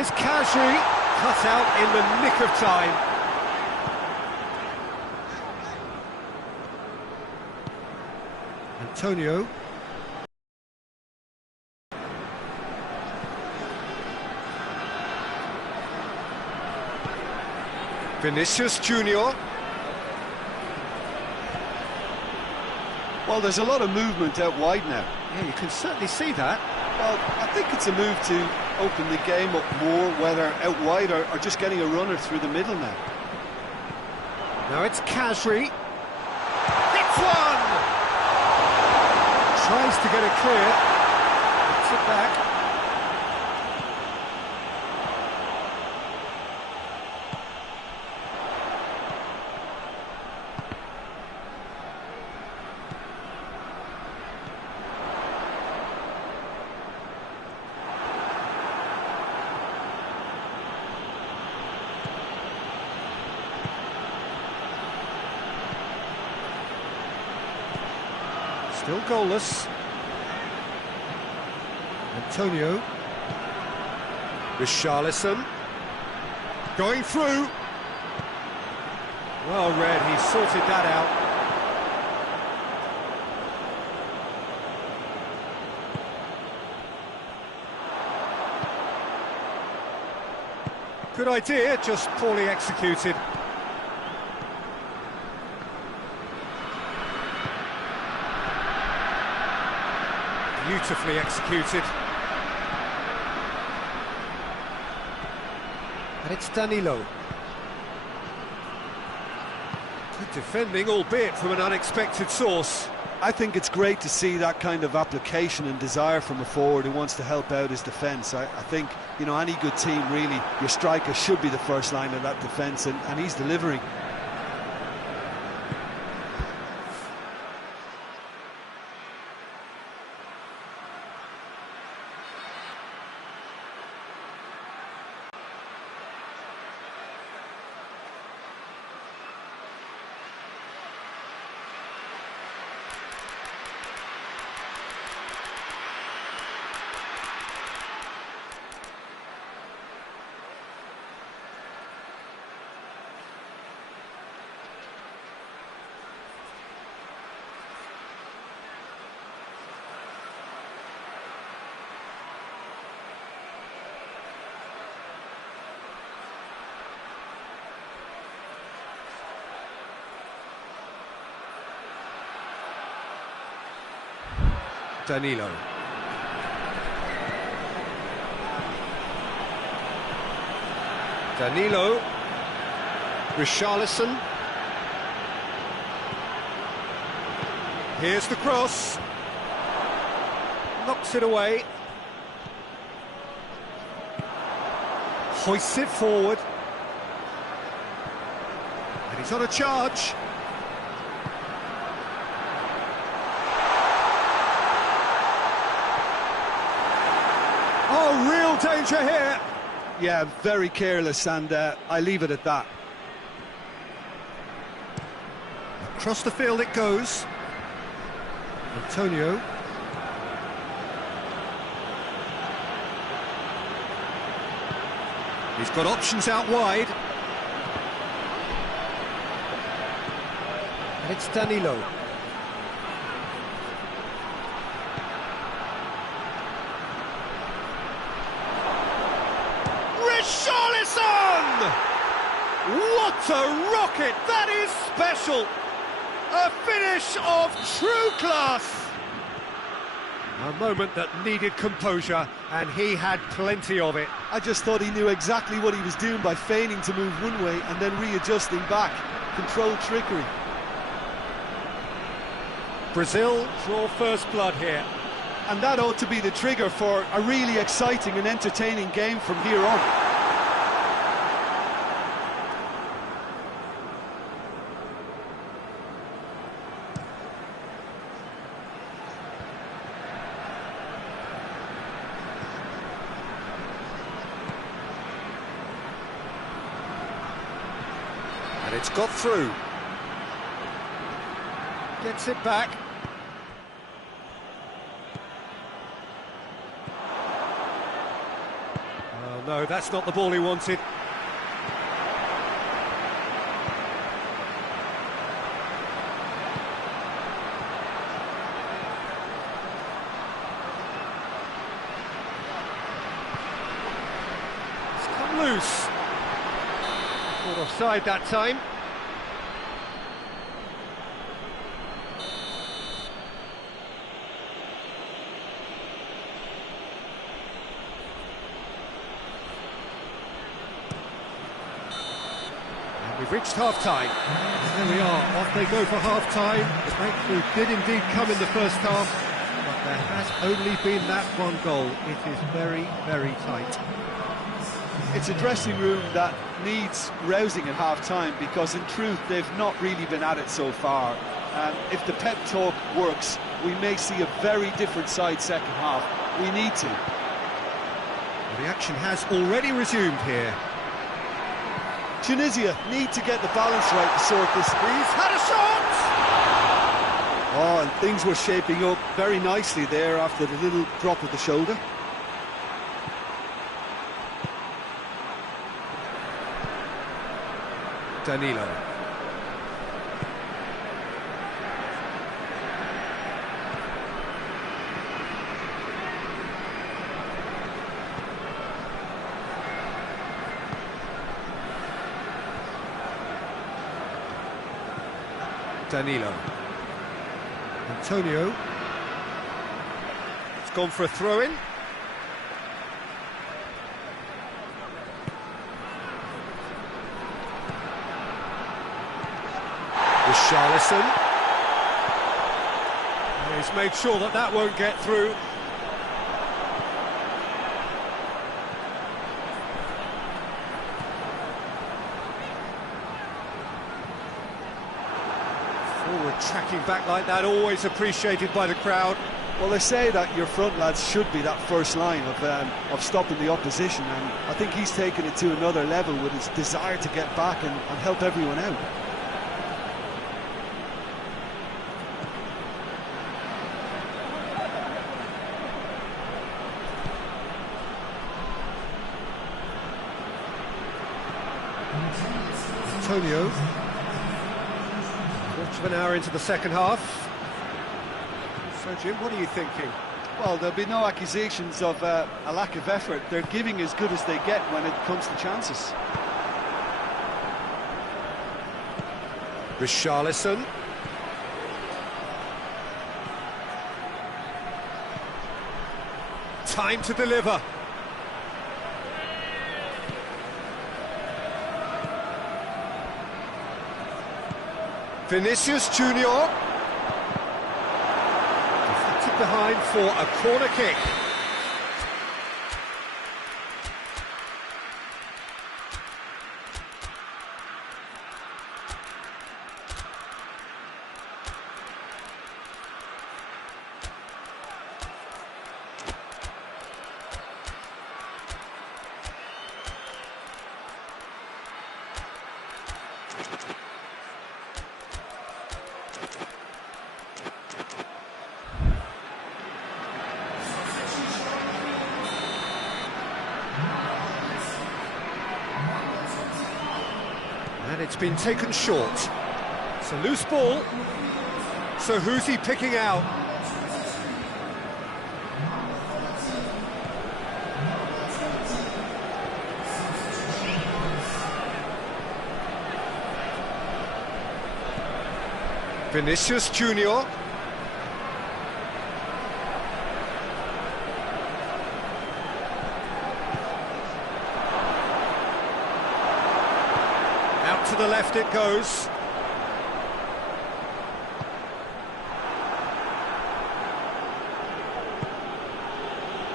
Here's Kcm5, cut out in the nick of time. Antonio. Vinicius Junior. Well, there's a lot of movement out wide now. Yeah, you can certainly see that. Well, I think it's a move to open the game up more, whether out wide or just getting a runner through the middle now. Now it's Kcm5. Hits one! Tries to get it clear. Puts it back. Still goalless. Antonio. Richarlison. Going through. Well read, he sorted that out. Good idea, just poorly executed. Beautifully executed. And it's Danilo. Good defending, albeit from an unexpected source. I think it's great to see that kind of application and desire from a forward who wants to help out his defence. I think, you know, any good team, really, your striker should be the first line of that defence, and he's delivering. Danilo. Danilo. Richarlison. Here's the cross. Knocks it away. Hoists it forward. And he's on a charge. Oh, real danger here. Yeah, very careless, and I leave it at that. Across the field it goes. Antonio. He's got options out wide. And it's Danilo. Richarlison! What a rocket! That is special! A finish of true class! A moment that needed composure, and he had plenty of it. I just thought he knew exactly what he was doing by feigning to move one way and then readjusting back. Controlled trickery. Brazil draw first blood here. And that ought to be the trigger for a really exciting and entertaining game from here on. And it's got through. Gets it back. No, that's not the ball he wanted. It's come loose. Caught offside that time. We've reached half-time. There we are, off they go for half-time. The breakthrough did indeed come in the first half, but there has only been that one goal. It is very, very tight. It's a dressing room that needs rousing at half-time, because in truth they've not really been at it so far. If the pep talk works, we may see a very different side second half. We need to. The action has already resumed here. Tunisia need to get the balance right to sort this. He's had a shot! Oh, and things were shaping up very nicely there after the little drop of the shoulder. Danilo. Danilo. Antonio. It's gone for a throw-in. Richarlison. He's made sure that that won't get through. Forward tracking back like that, always appreciated by the crowd. Well, they say that your front lads should be that first line of stopping the opposition, and I think he's taken it to another level with his desire to get back and help everyone out. Antonio. Quarter of an hour into the second half. So, Jim, what are you thinking? Well, there'll be no accusations of a lack of effort. They're giving as good as they get when it comes to chances. Richarlison. Time to deliver. Vinicius Junior. Deflected behind for a corner kick. And it's been taken short. It's a loose ball. So who's he picking out? Vinicius Junior. To the left it goes.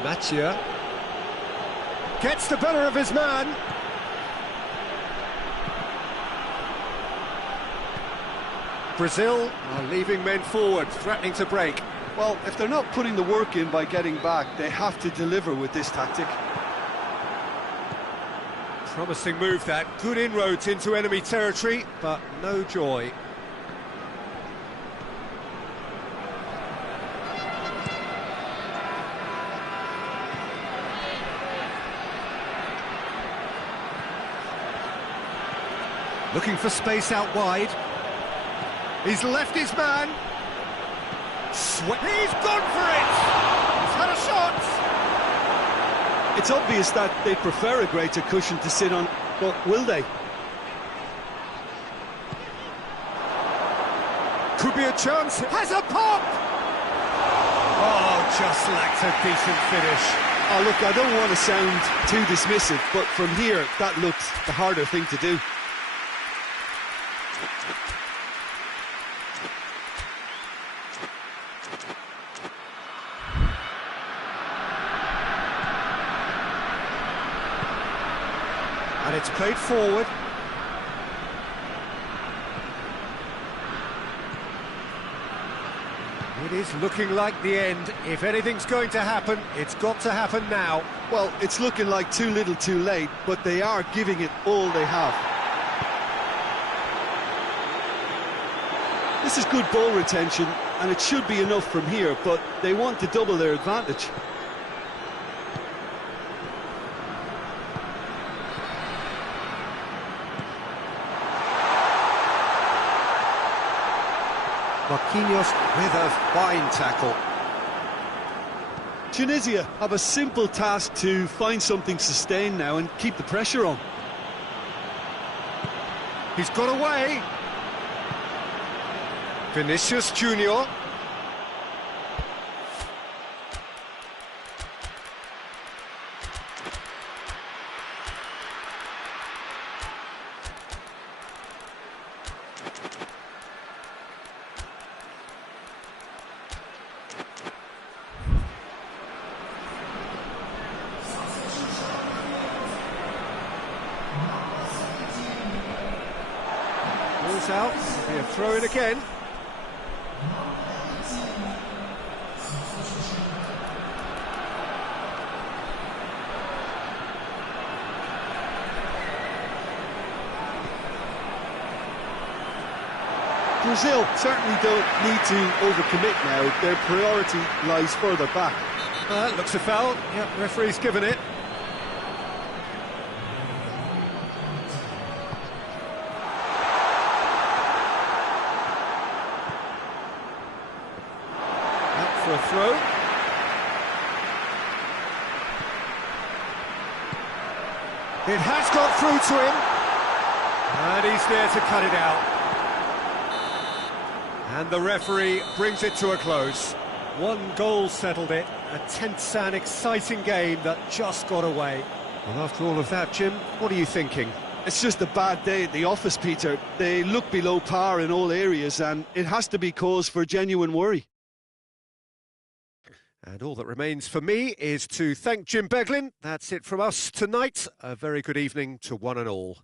Mattia gets the better of his man. Brazil are leaving men forward, threatening to break. Well, if they're not putting the work in by getting back, they have to deliver with this tactic. Promising move that, good inroads into enemy territory, but no joy. Looking for space out wide. He's left his man. He's gone for it! He's had a shot! It's obvious that they prefer a greater cushion to sit on, but will they? Could be a chance. Has a pop! Oh, just lacked a decent finish. Oh, look, I don't want to sound too dismissive, but from here, that looked the harder thing to do. And it's played forward. It is looking like the end. If anything's going to happen, it's got to happen now. Well, it's looking like too little too late, but they are giving it all they have. This is good ball retention, and it should be enough from here, but they want to double their advantage. Marquinhos with a fine tackle. Tunisia have a simple task to find something sustained now and keep the pressure on. He's got away. Vinicius Junior. Ball's out. Be a throw in again. Brazil certainly don't need to overcommit now. Their priority lies further back. Looks a foul. Yep, referee's given it. Up for a throw. It has got through to him. And he's there to cut it out. And the referee brings it to a close. One goal settled it. A tense and exciting game that just got away. Well, after all of that, Jim, what are you thinking? It's just a bad day at the office, Peter. They look below par in all areas, and it has to be cause for genuine worry. And all that remains for me is to thank Jim Beglin. That's it from us tonight. A very good evening to one and all.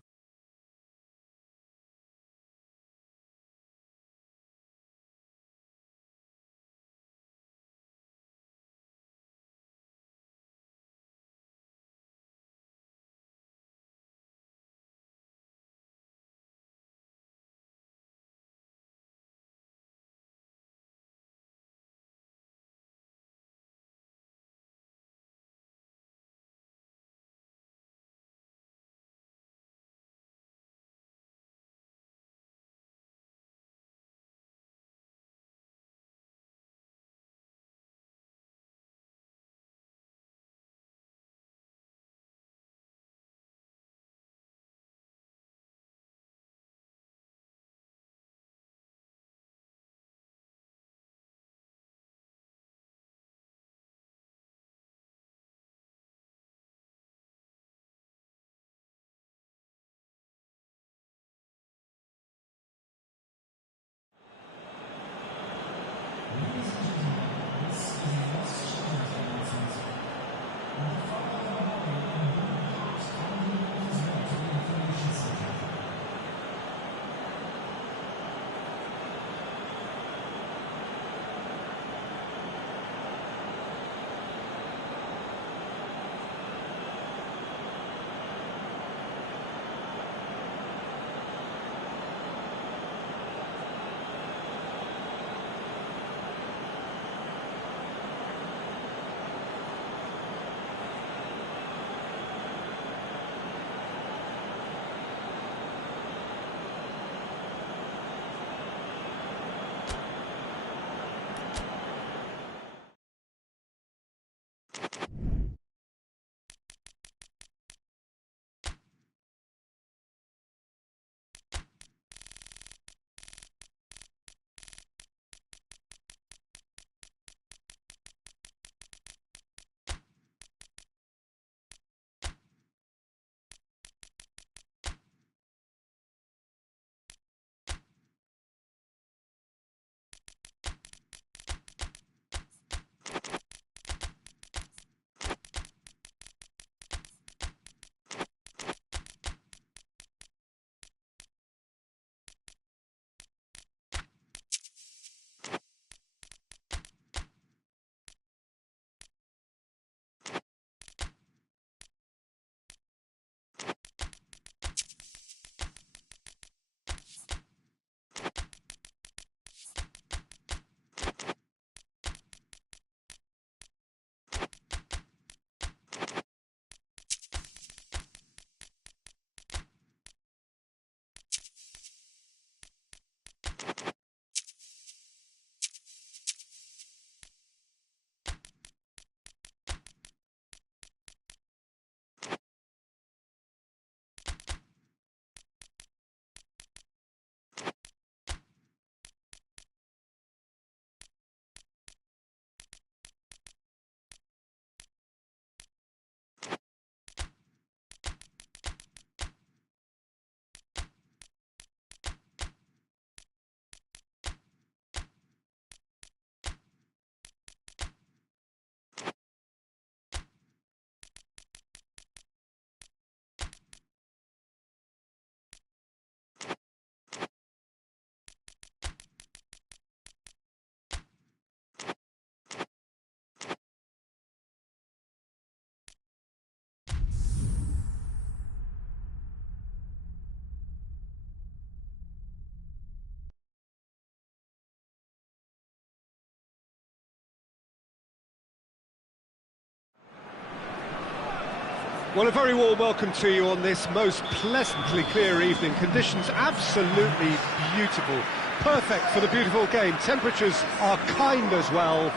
Well, a very warm welcome to you on this most pleasantly clear evening. Conditions absolutely beautiful. Perfect for the beautiful game. Temperatures are kind as well.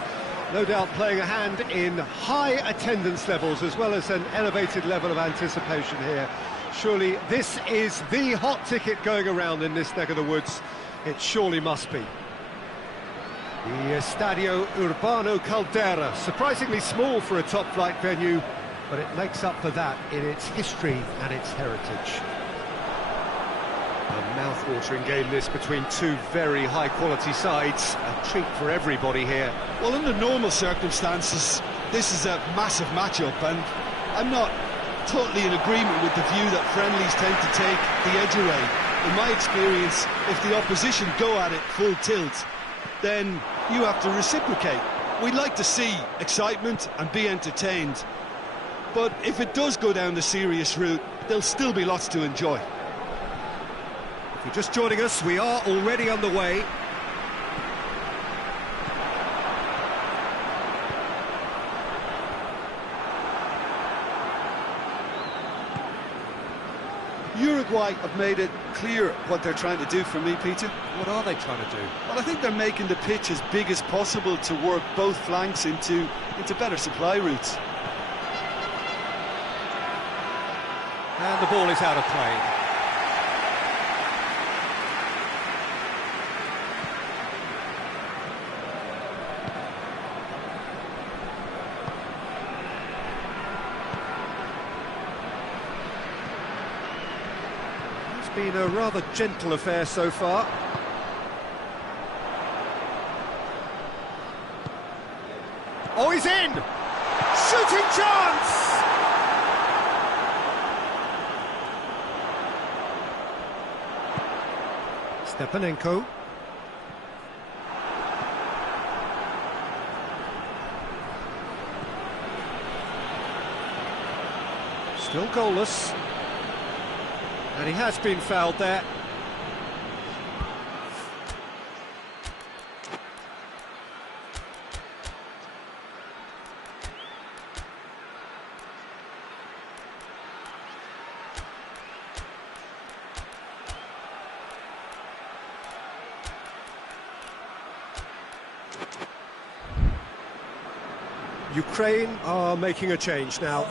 No doubt playing a hand in high attendance levels as well as an elevated level of anticipation here. Surely this is the hot ticket going around in this neck of the woods. It surely must be. The Estadio Urbano Caldera, surprisingly small for a top-flight venue, but it makes up for that in its history and its heritage. A mouth-watering game this between two very high-quality sides. A treat for everybody here. Well, under normal circumstances, this is a massive matchup, and I'm not totally in agreement with the view that friendlies tend to take the edge away. In my experience, if the opposition go at it full tilt, then you have to reciprocate. We'd like to see excitement and be entertained. But if it does go down the serious route, there'll still be lots to enjoy. If you're just joining us, we are already on the way. Uruguay have made it clear what they're trying to do for me, Peter. What are they trying to do? Well, I think they're making the pitch as big as possible to work both flanks into better supply routes. And the ball is out of play. It's been a rather gentle affair so far. Oh, he's in! Shooting chance! Stepanenko. Still goalless. And he has been fouled there. Ukraine are making a change now.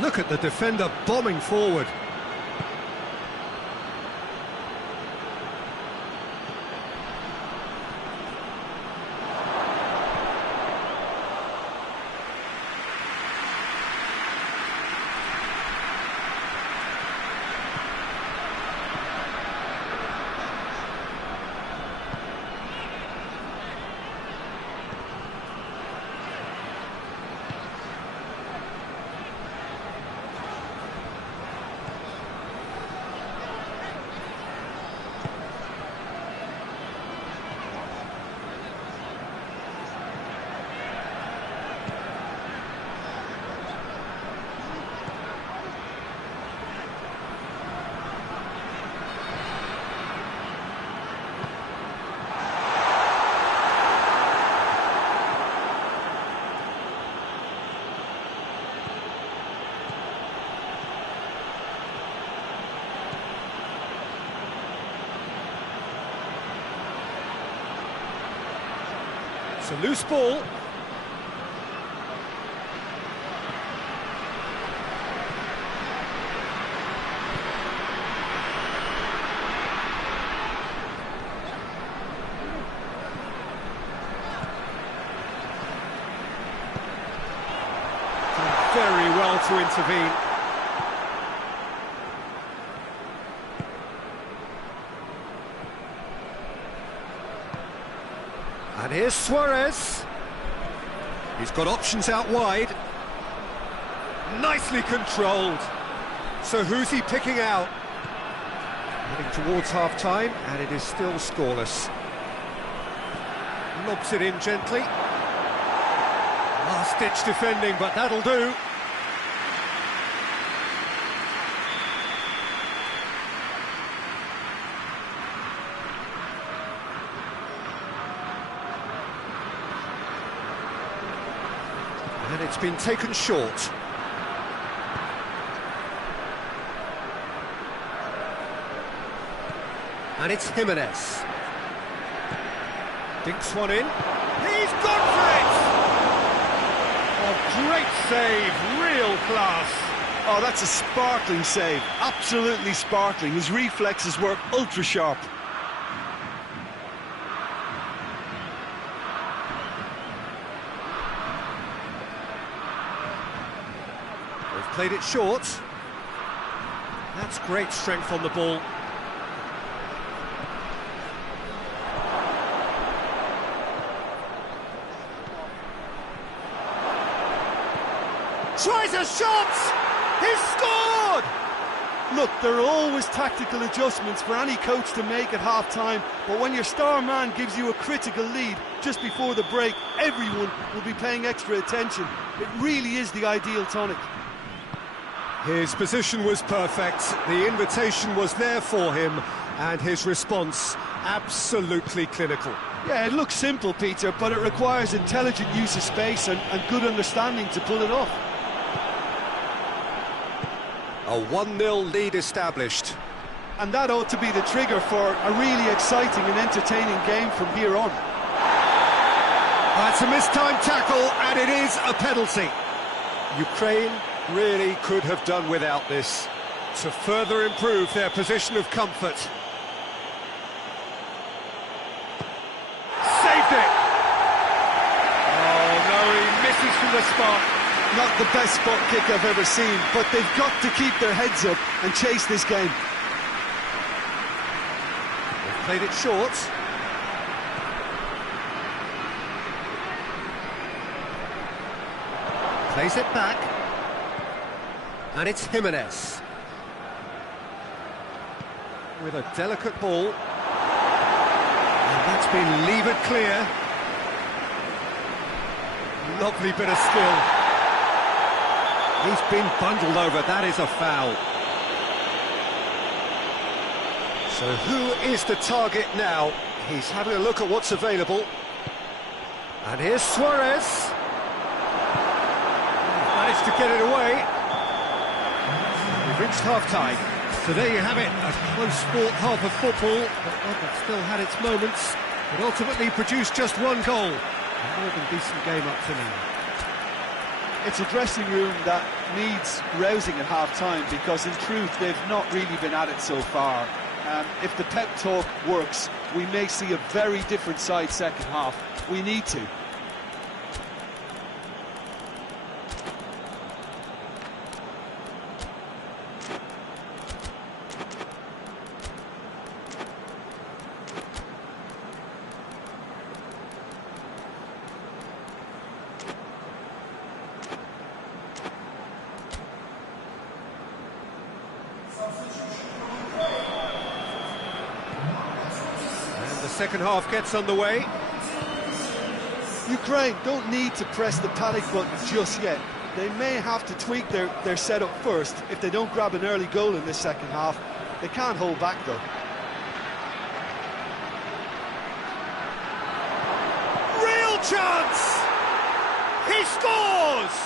Look at the defender bombing forward. It's a loose ball. Very well to intervene. And here's Suarez. He's got options out wide. Nicely controlled. So who's he picking out? Heading towards half-time, and it is still scoreless. Lobs it in gently. Last-ditch defending, but that'll do. And it's been taken short. And it's Jimenez. Dinks one in. He's gone for it! Oh, great save, real class. Oh, that's a sparkling save, absolutely sparkling. His reflexes were ultra sharp. They've played it short. That's great strength on the ball. Tries a shot! He's scored! Look, there are always tactical adjustments for any coach to make at half-time, but when your star man gives you a critical lead just before the break, everyone will be paying extra attention. It really is the ideal tonic. His position was perfect, the invitation was there for him, and his response absolutely clinical. Yeah, it looks simple, Peter, but it requires intelligent use of space and good understanding to pull it off. A 1-0 lead established. And that ought to be the trigger for a really exciting and entertaining game from here on. That's a mistimed tackle, and it is a penalty. Ukraine really could have done without this to further improve their position of comfort. Saved it! Oh no, he misses from the spot. Not the best spot kick I've ever seen, but they've got to keep their heads up and chase this game. They've played it short. Plays it back. And it's Jimenez. With a delicate ball. And that's been levered clear. Lovely bit of skill. He's been bundled over, that is a foul. So who is the target now? He's having a look at what's available. And here's Suarez. He's managed to get it away. We've reached half-time. So there you have it, a close-fought half of football, but one that still had its moments, but ultimately produced just one goal. A more than decent game up to now. It's a dressing room that needs rousing at half-time because, in truth, they've not really been at it so far. If the pep talk works, we may see a very different side second half. We need to. The second half gets underway. Ukraine don't need to press the panic button just yet. They may have to tweak their setup first if they don't grab an early goal in this second half. They can't hold back though. Real chance! He scores!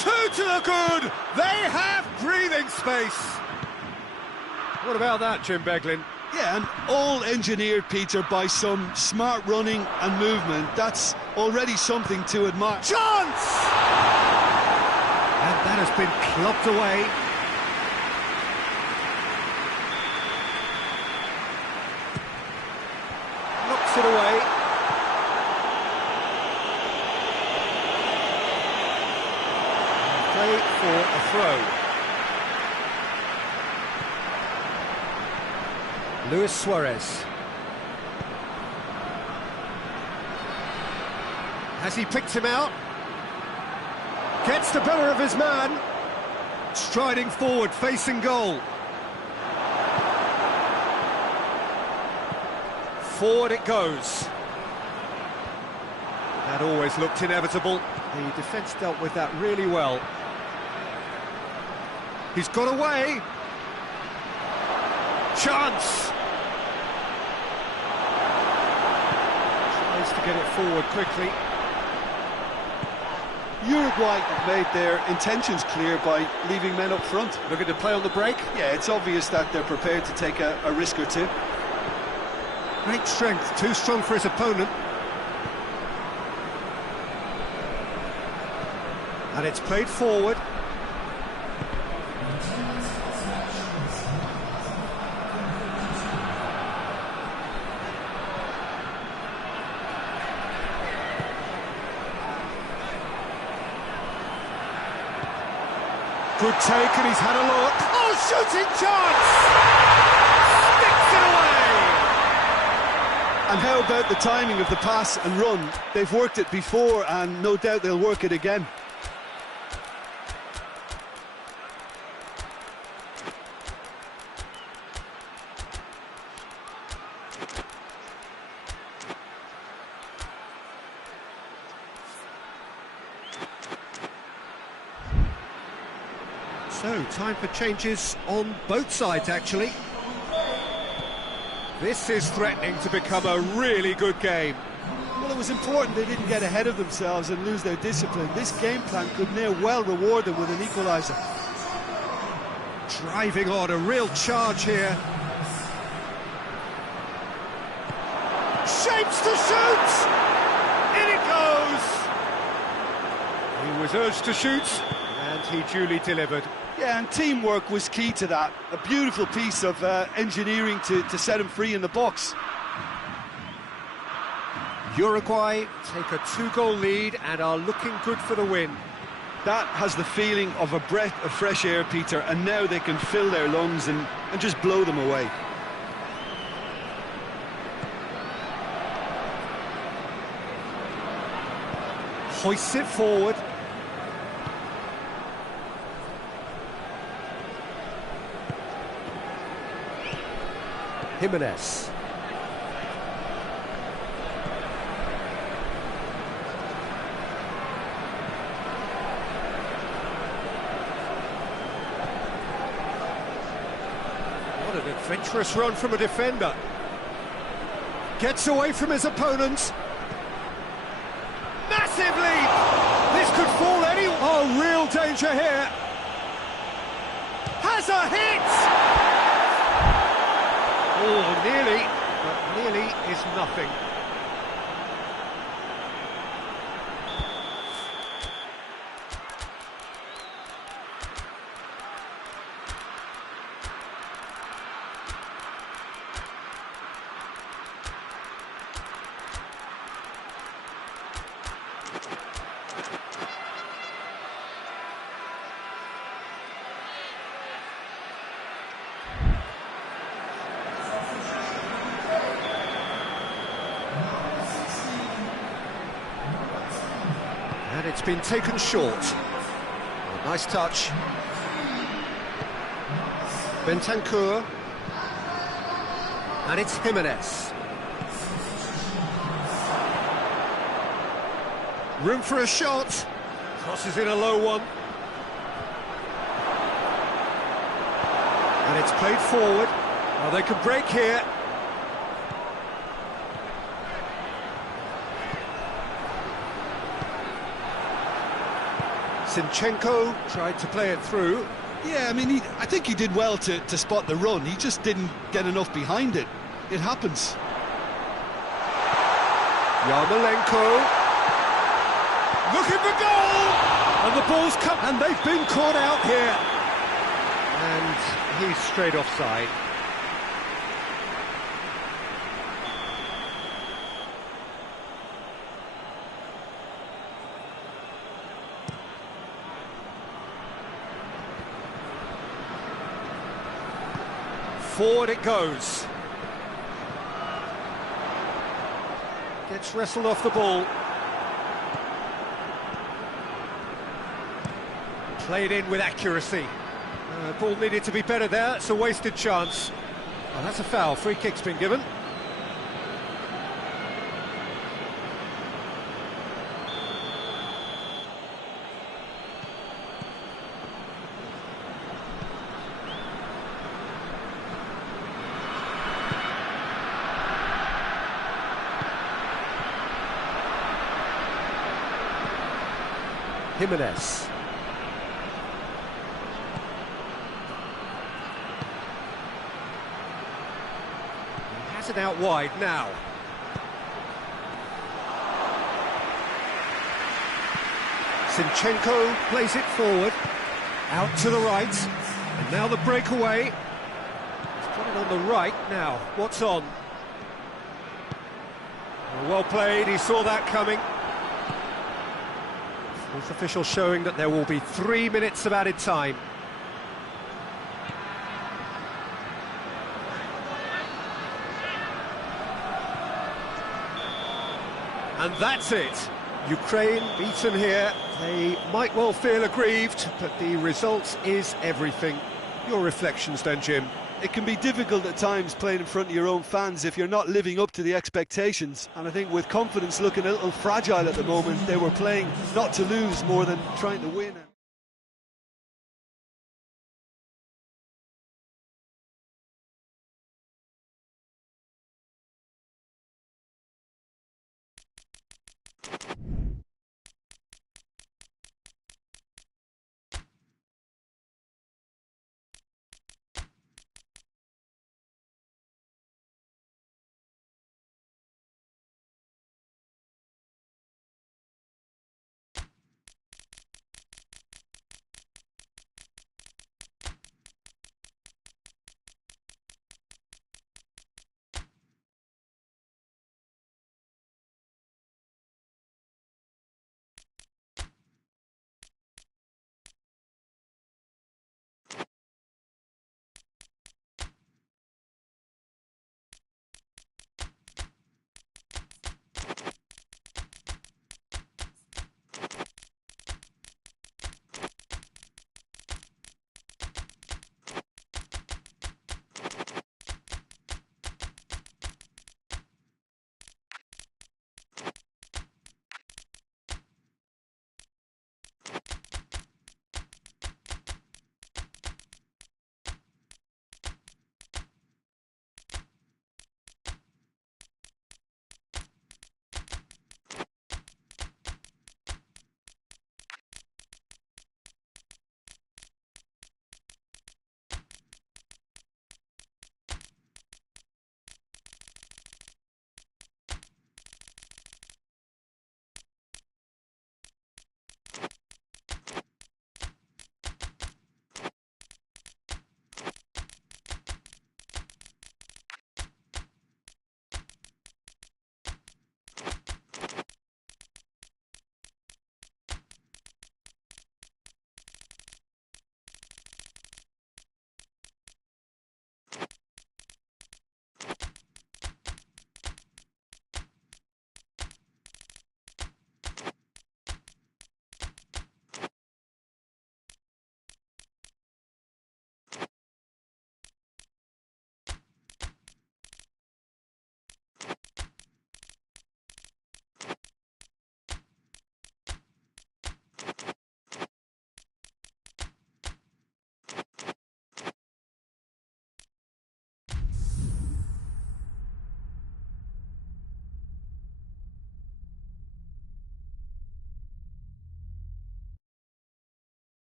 2 to the good! They have breathing space! What about that, Jim Beglin? Yeah, and all engineered, Peter, by some smart running and movement. That's already something to admire. Chance! And that has been clubbed away. Knocks it away. Play for a throw. Luis Suarez. Has he picked him out? Gets the better of his man. Striding forward, facing goal. Forward it goes. That always looked inevitable. The defence dealt with that really well. He's got away. Chance! Tries to get it forward quickly. Uruguay have made their intentions clear by leaving men up front. Looking to play on the break. Yeah, it's obvious that they're prepared to take a risk or two. Great strength, too strong for his opponent. And it's played forward. Good take, and he's had a look. Oh, shooting chance! Sticks it away! And how about the timing of the pass and run? They've worked it before, and no doubt they'll work it again. So, time for changes on both sides, actually. This is threatening to become a really good game. Well, it was important they didn't get ahead of themselves and lose their discipline. This game plan could now well reward them with an equaliser. Driving on, a real charge here. Shapes to shoot! In it goes! He was urged to shoot, and he duly delivered. Yeah, and teamwork was key to that. A beautiful piece of engineering to set him free in the box. Uruguay take a 2-goal lead and are looking good for the win. That has the feeling of a breath of fresh air, Peter, and now they can fill their lungs and just blow them away. Hoists it forward. Jimenez. What an adventurous run from a defender. Gets away from his opponent. Massive lead! This could fall anywhere. Oh, real danger here. Has a hit! Oh, nearly, but nearly is nothing. And it's been taken short. Oh, nice touch. Bentancur. And it's Jimenez. Room for a shot. Crosses in a low one. And it's played forward. Oh, they could break here. Zinchenko tried to play it through. Yeah, I mean, I think he did well to spot the run. He just didn't get enough behind it. It happens. Yarmolenko looking for goal, and the ball's come, and they've been caught out here, and he's straight offside. Forward it goes. Gets wrestled off the ball. Played in with accuracy. Ball needed to be better there. It's a wasted chance. Oh, that's a foul. Free kick's been given. Jimenez. He has it out wide now. Zinchenko plays it forward, out to the right, and now the breakaway. He's got it on the right now. What's on? Well played, he saw that coming. Fourth official showing that there will be 3 minutes of added time. And that's it. Ukraine beaten here. They might well feel aggrieved, but the result is everything. Your reflections then, Jim? It can be difficult at times playing in front of your own fans if you're not living up to the expectations. And I think with confidence looking a little fragile at the moment, they were playing not to lose more than trying to win.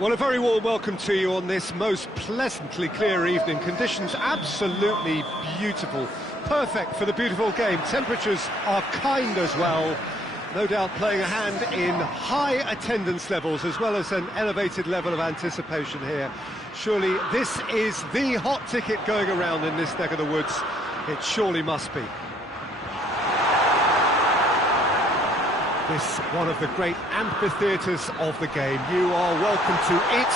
Well, a very warm welcome to you on this most pleasantly clear evening. Conditions absolutely beautiful, perfect for the beautiful game. Temperatures are kind as well. No doubt playing a hand in high attendance levels as well as an elevated level of anticipation here. Surely this is the hot ticket going around in this neck of the woods. It surely must be. This one of the great amphitheatres of the game. You are welcome to it,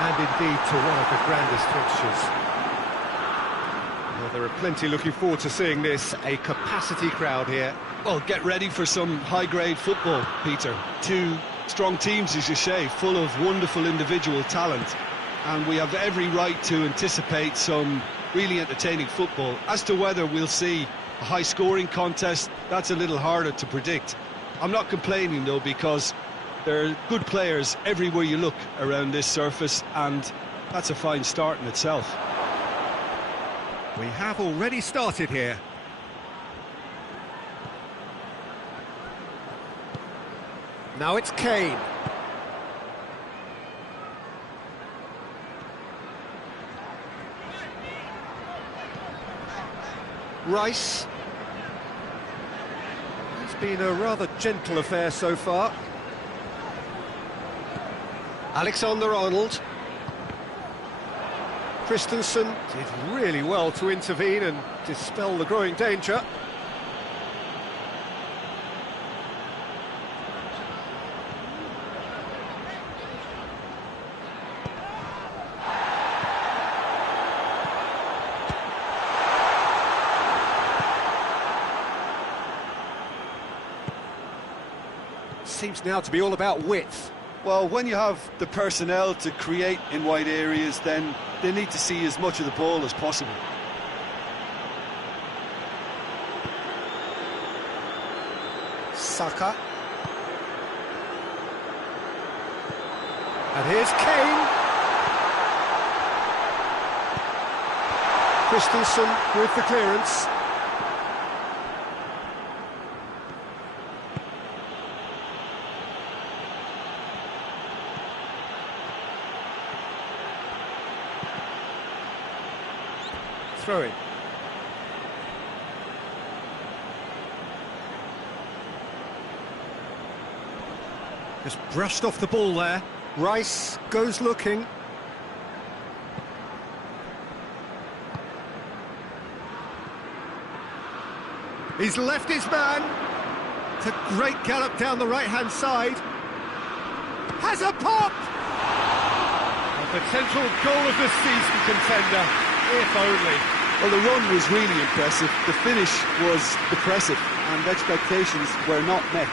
and indeed to one of the grandest fixtures. Well, there are plenty looking forward to seeing this, a capacity crowd here. Well, get ready for some high-grade football, Peter. Two strong teams, as you say, full of wonderful individual talent. And we have every right to anticipate some really entertaining football. As to whether we'll see a high-scoring contest, that's a little harder to predict. I'm not complaining, though, because there are good players everywhere you look around this surface, and that's a fine start in itself. We have already started here. Now it's Kane. Rice. It's been a rather gentle affair so far. Alexander-Arnold. Christensen did really well to intervene and dispel the growing danger. Seems now to be all about width. Well, when you have the personnel to create in wide areas, then they need to see as much of the ball as possible. Saka. And here's Kane. Christensen with the clearance. Throw it. Just brushed off the ball there. Rice goes looking. He's left his man. It's a great gallop down the right-hand side. Has a pop! A potential goal of the season contender, if only. Well, the run was really impressive, the finish was depressive, and expectations were not met.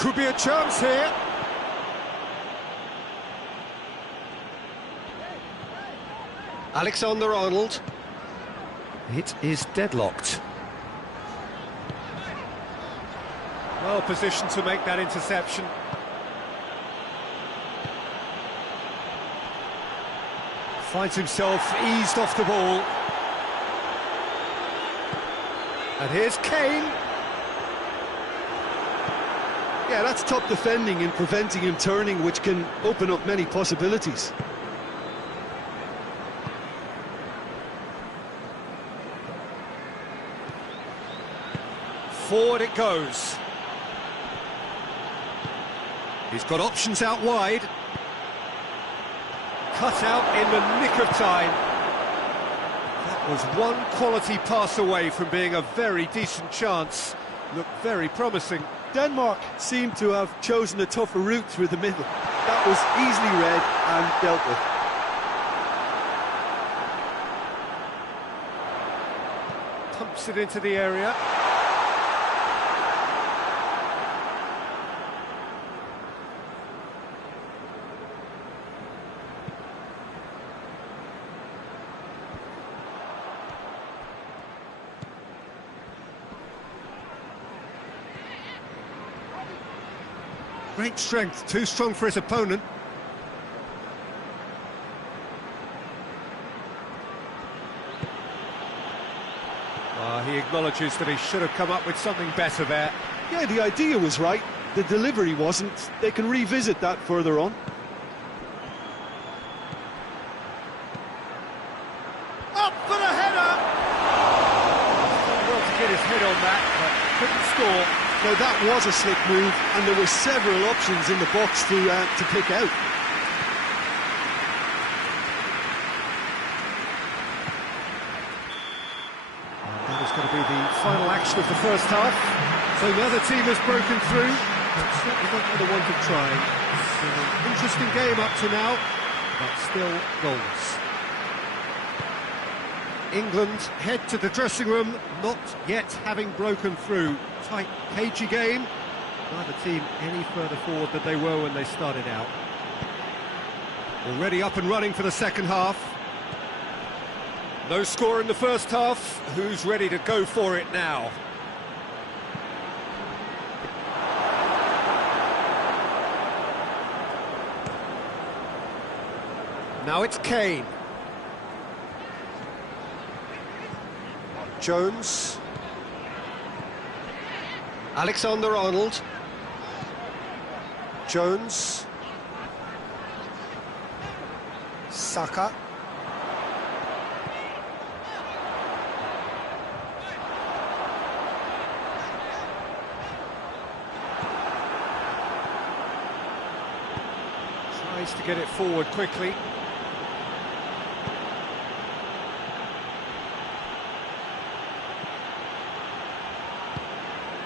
Could be a chance here. Alexander-Arnold. It is deadlocked. Well positioned to make that interception. Finds himself eased off the ball. And here's Kane. Yeah, that's top defending and preventing him turning, which can open up many possibilities. Forward it goes. He's got options out wide. Cut out in the nick of time. That was one quality pass away from being a very decent chance. Looked very promising. Denmark seemed to have chosen a tougher route through the middle. That was easily read and dealt with. Pumps it into the area. Great strength, too strong for his opponent. He acknowledges that he should have come up with something better there. Yeah, the idea was right, the delivery wasn't. They can revisit that further on. Up for the header! Well to get his head on that, but couldn't score. Now that was a slick move, and there were several options in the box to pick out. That is going to be the final action of the first half. So the other team has broken through, but certainly not for the want of trying. It's been an interesting game up to now, but still goals. England head to the dressing room, not yet having broken through. Tight, cagey game. Neither team any further forward than they were when they started out. Already up and running for the second half. No score in the first half. Who's ready to go for it now? Now it's Kane. Jones. Alexander-Arnold. Jones. Saka. Tries to get it forward quickly.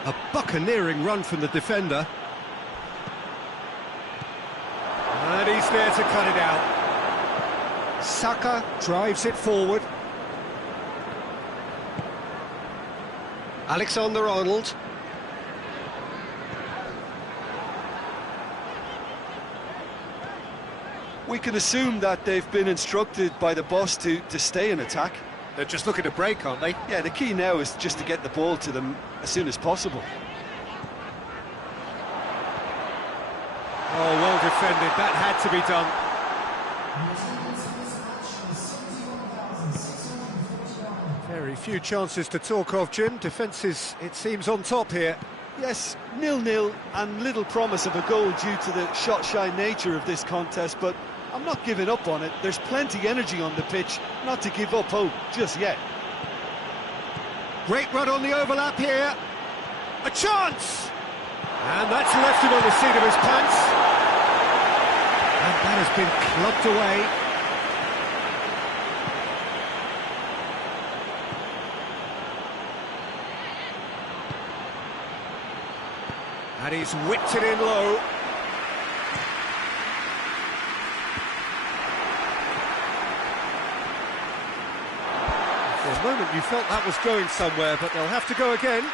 A buccaneering run from the defender. And he's there to cut it out. Saka drives it forward. Alexander-Arnold. We can assume that they've been instructed by the boss to stay in attack. They're just looking to break, aren't they? Yeah, the key now is just to get the ball to them as soon as possible. Oh, well defended. That had to be done. Very few chances to talk of, Jim. Defence is, it seems, on top here. Yes, 0-0 and little promise of a goal due to the shot-shy nature of this contest, but I'm not giving up on it. There's plenty energy on the pitch, not to give up hope just yet. Great run on the overlap here. A chance! And that's left him on the seat of his pants. And that has been clubbed away. And he's whipped it in low. For a moment you felt that was going somewhere, but they'll have to go again.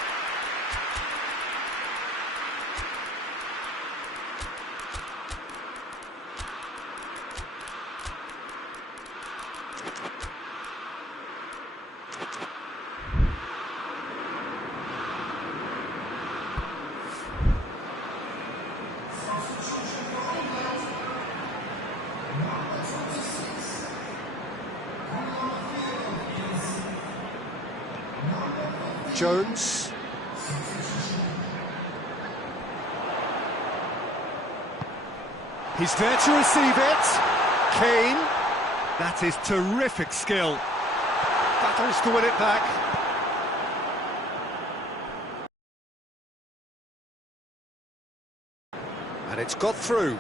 Jones. He's there to receive it. Kane. That is terrific skill. Battles to win it back. And it's got through.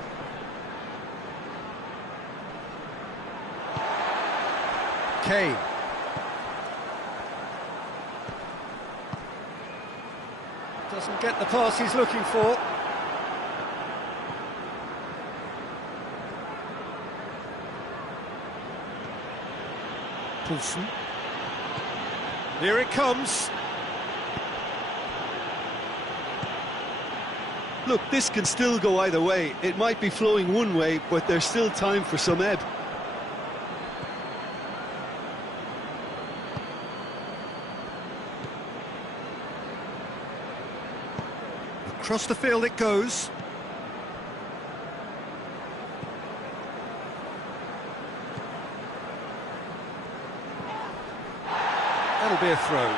Kane. Doesn't get the pass he's looking for. Poulsen. Here it comes. Look, this can still go either way. It might be flowing one way, but there's still time for some ebb. Across the field it goes. That'll be a throw.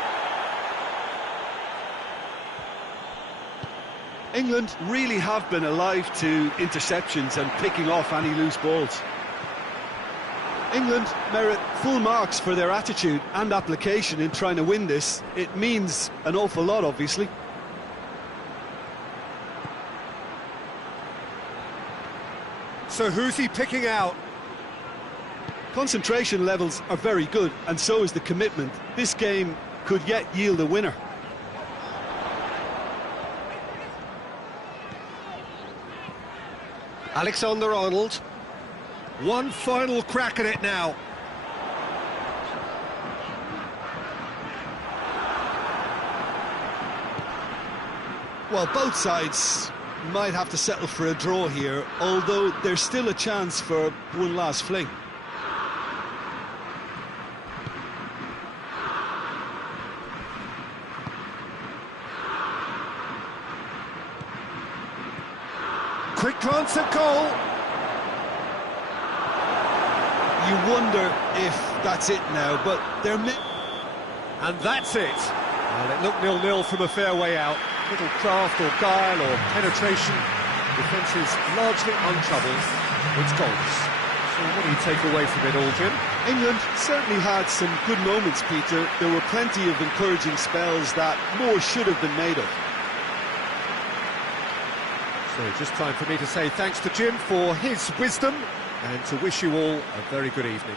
England really have been alive to interceptions and picking off any loose balls. England merit full marks for their attitude and application in trying to win this. It means an awful lot, obviously. So who's he picking out? Concentration levels are very good, and so is the commitment. This game could yet yield a winner. Alexander-Arnold. One final crack at it now. Well, both sides might have to settle for a draw here, although there's still a chance for one last fling. Quick glance at goal. You wonder if that's it now, but they're... And that's it. Well, it looked 0-0 from a fair way out. Little craft or guile or penetration. Defence is largely untroubled. It's goals. So what do you take away from it all, Jim? England certainly had some good moments, Peter. There were plenty of encouraging spells that more should have been made of. So just time for me to say thanks to Jim for his wisdom and to wish you all a very good evening.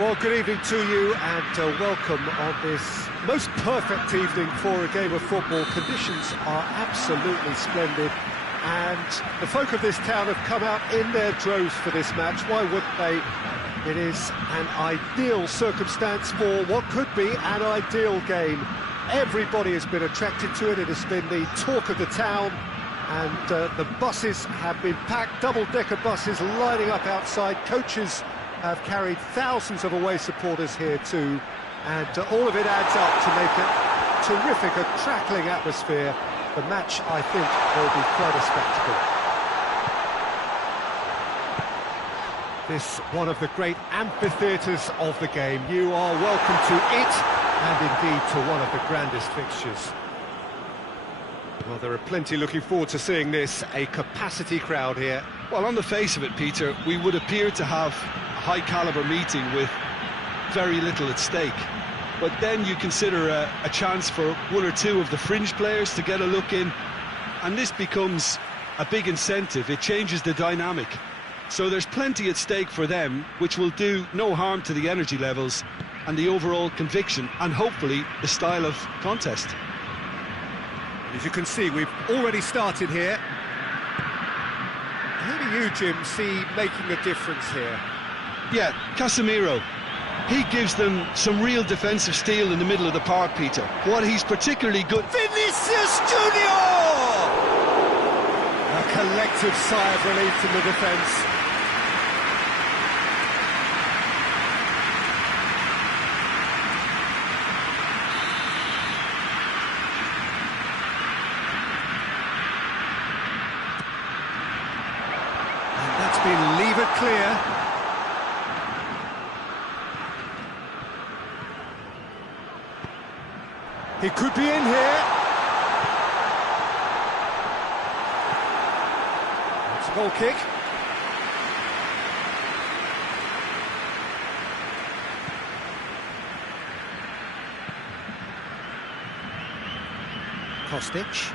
Well, good evening to you and welcome on this most perfect evening for a game of football. Conditions are absolutely splendid and the folk of this town have come out in their droves for this match. Why wouldn't they? It is an ideal circumstance for what could be an ideal game. Everybody has been attracted to it. It has been the talk of the town and the buses have been packed, double-decker buses lining up outside. Coaches have carried thousands of away supporters here too, and all of it adds up to make it terrific, a crackling atmosphere. The match, I think, will be quite a spectacle. This one of the great amphitheatres of the game. You are welcome to it, and indeed to one of the grandest fixtures. Well, there are plenty looking forward to seeing this, a capacity crowd here. Well, on the face of it, Peter, we would appear to have a high-caliber meeting with very little at stake. But then you consider a chance for one or two of the fringe players to get a look in, and this becomes a big incentive. It changes the dynamic. So there's plenty at stake for them, which will do no harm to the energy levels and the overall conviction, and hopefully the style of contest. As you can see, we've already started here. Who do you, Jim, see making a difference here? Yeah, Casemiro. He gives them some real defensive steel in the middle of the park, Peter. What he's particularly good... Vinicius Junior! A collective sigh of relief from the defence. Been levered clear. He could be in here. It's a goal kick. Kostic.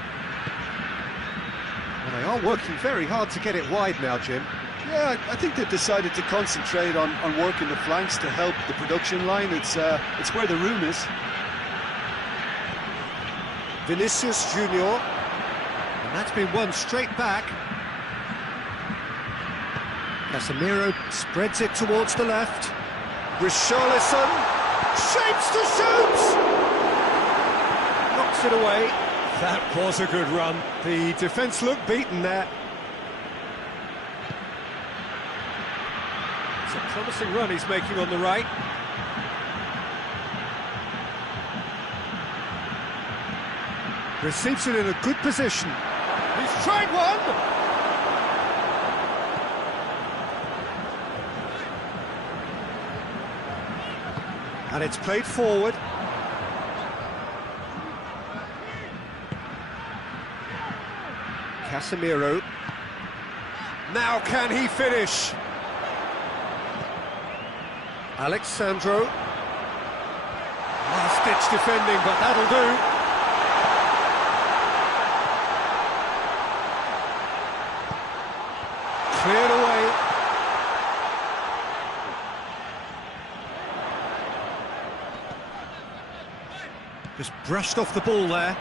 Well, they are working very hard to get it wide now, Jim. Yeah, I think they've decided to concentrate on working the flanks to help the production line. It's where the room is. Vinicius Junior, and that's been won straight back. Casemiro spreads it towards the left. Richarlison shapes to shoot! Knocks it away. That was a good run. The defence looked beaten there. A promising run he's making on the right. Receives it in a good position. He's tried one! And it's played forward. Casemiro. Now can he finish? Alexandro. Last-ditch defending, but that'll do. Cleared away. Just brushed off the ball there.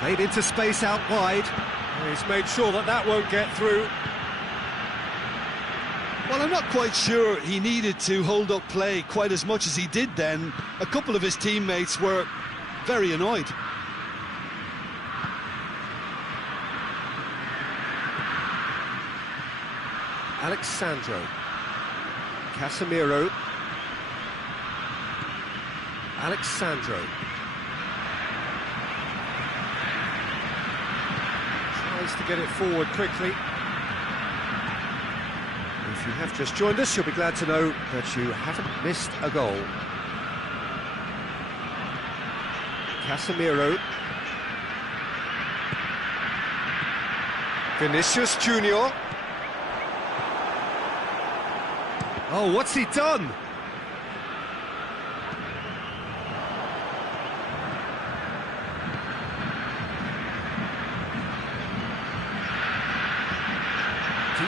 Played into space out wide. He's made sure that that won't get through. Well, I'm not quite sure he needed to hold up play quite as much as he did then. A couple of his teammates were very annoyed. Alexandro. Casemiro. Alexandro. Tries to get it forward quickly. If you have just joined us, you'll be glad to know that you haven't missed a goal. Casemiro. Vinicius Junior. Oh, what's he done?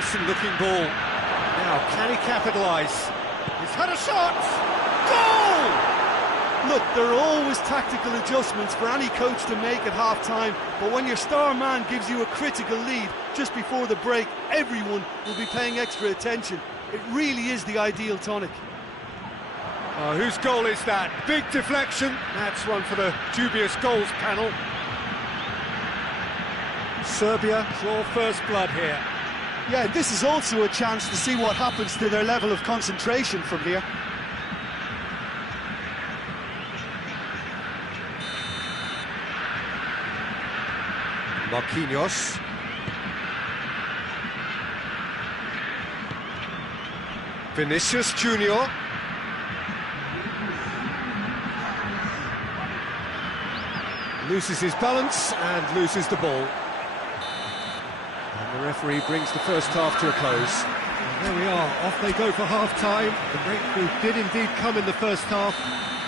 decent-looking ball. Now, can he capitalise? He's had a shot! Goal! Look, there are always tactical adjustments for any coach to make at half-time, but when your star man gives you a critical lead just before the break, everyone will be paying extra attention. It really is the ideal tonic. Oh, whose goal is that? Big deflection. That's one for the dubious goals panel. Serbia draw first blood here. Yeah, this is also a chance to see what happens to their level of concentration from here. Marquinhos. Vinicius Junior. Loses his balance and loses the ball. And the referee brings the first half to a close. And there we are, off they go for half-time. The breakthrough did indeed come in the first half,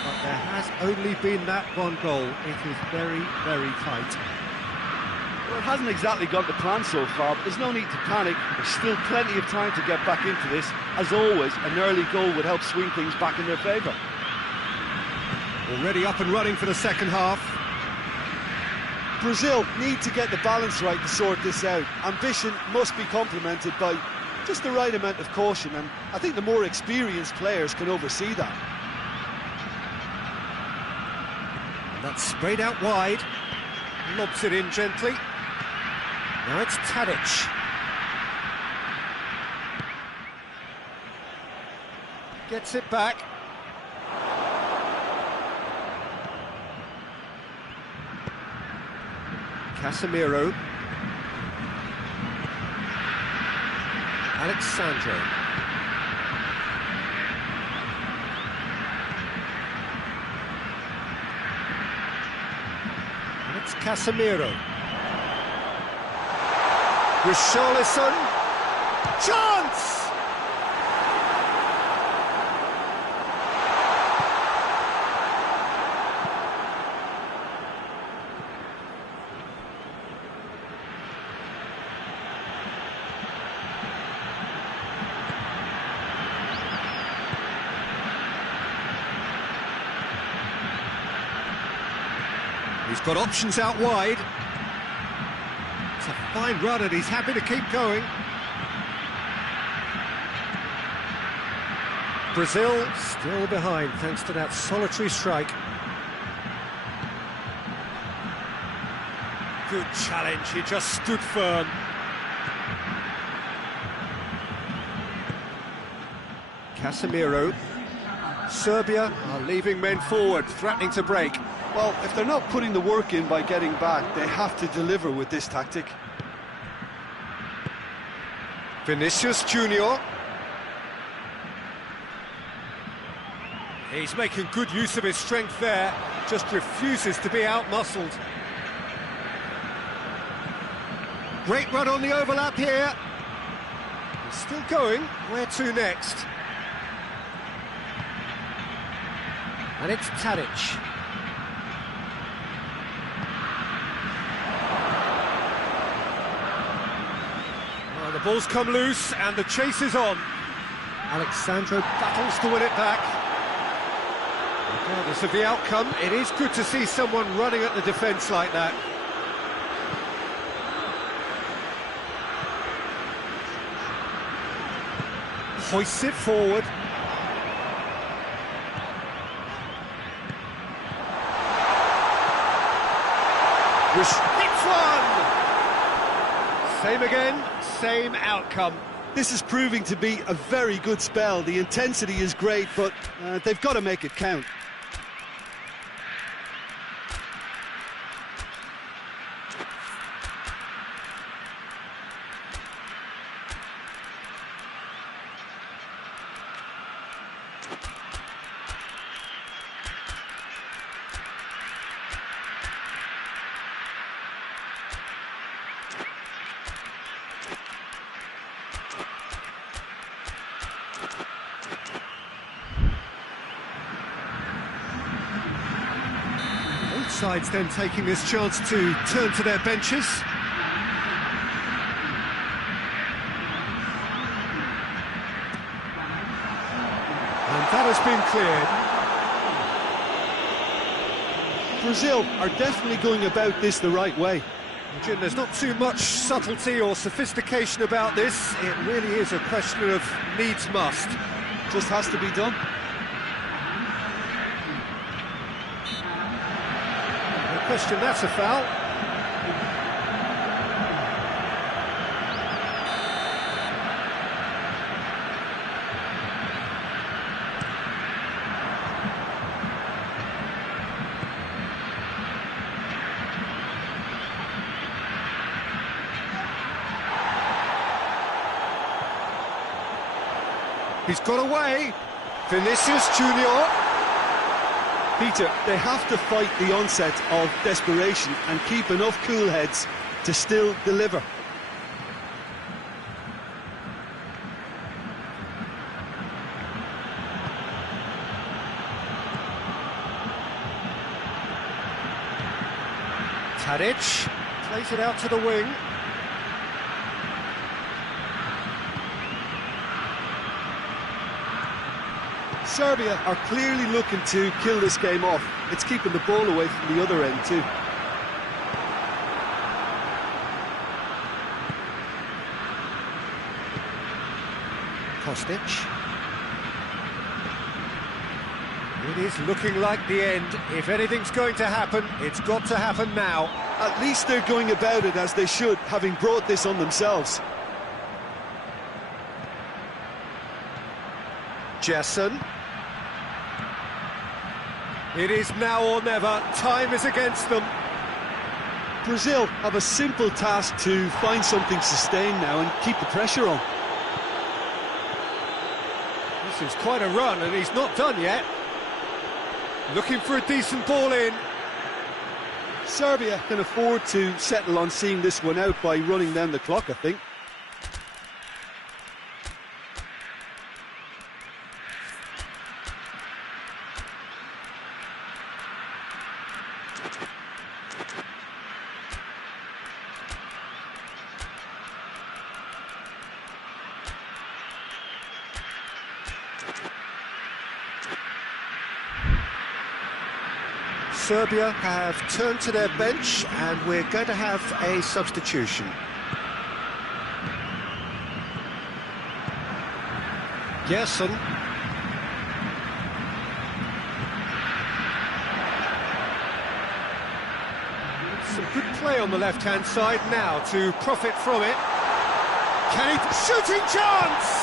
but there has only been that one goal. It is very, very tight. Well, it hasn't exactly gone to plan so far, but there's no need to panic. There's still plenty of time to get back into this. As always, an early goal would help swing things back in their favour. Already up and running for the second half. Brazil need to get the balance right to sort this out. Ambition must be complemented by just the right amount of caution, and I think the more experienced players can oversee that. And that's sprayed out wide. Lobs it in gently. Now it's Tadic. Gets it back. Casemiro. Alexandro. And it's Casemiro. Richarlison. Chance! He's got options out wide. It's a fine run and he's happy to keep going. Brazil still behind thanks to that solitary strike. Good challenge, he just stood firm. Casemiro. Serbia are leaving men forward, threatening to break. Well, if they're not putting the work in by getting back, they have to deliver with this tactic. Vinicius Junior. He's making good use of his strength there, just refuses to be out-muscled. Great run on the overlap here. He's still going. Where to next? And it's Tadic. Well, the ball's come loose and the chase is on. Alexandro battles to win it back. Regardless of the outcome, it is good to see someone running at the defence like that. Hoists it forward. Hits one! Same again, same outcome. This is proving to be a very good spell. The intensity is great, but they've got to make it count. Sides then taking this chance to turn to their benches. been cleared. Brazil are definitely going about this the right way. Jim, there's not too much subtlety or sophistication about this. It really is a question of needs must. Just has to be done. No question, that's a foul. He's got away. Vinicius Junior. Peter, they have to fight the onset of desperation and keep enough cool heads to still deliver. Tadic plays it out to the wing. Serbia are clearly looking to kill this game off. It's keeping the ball away from the other end too. Kostic. It is looking like the end. If anything's going to happen, it's got to happen now. At least they're going about it as they should, having brought this on themselves. Jessen. It is now or never. Time is against them. Brazil have a simple task to find something sustained now and keep the pressure on. This is quite a run, and he's not done yet. Looking for a decent ball in. Serbia can afford to settle on seeing this one out by running down the clock, I think. Serbia have turned to their bench, and we're going to have a substitution. Gerson. Some good play on the left-hand side now to profit from it. Can he... Shooting chance!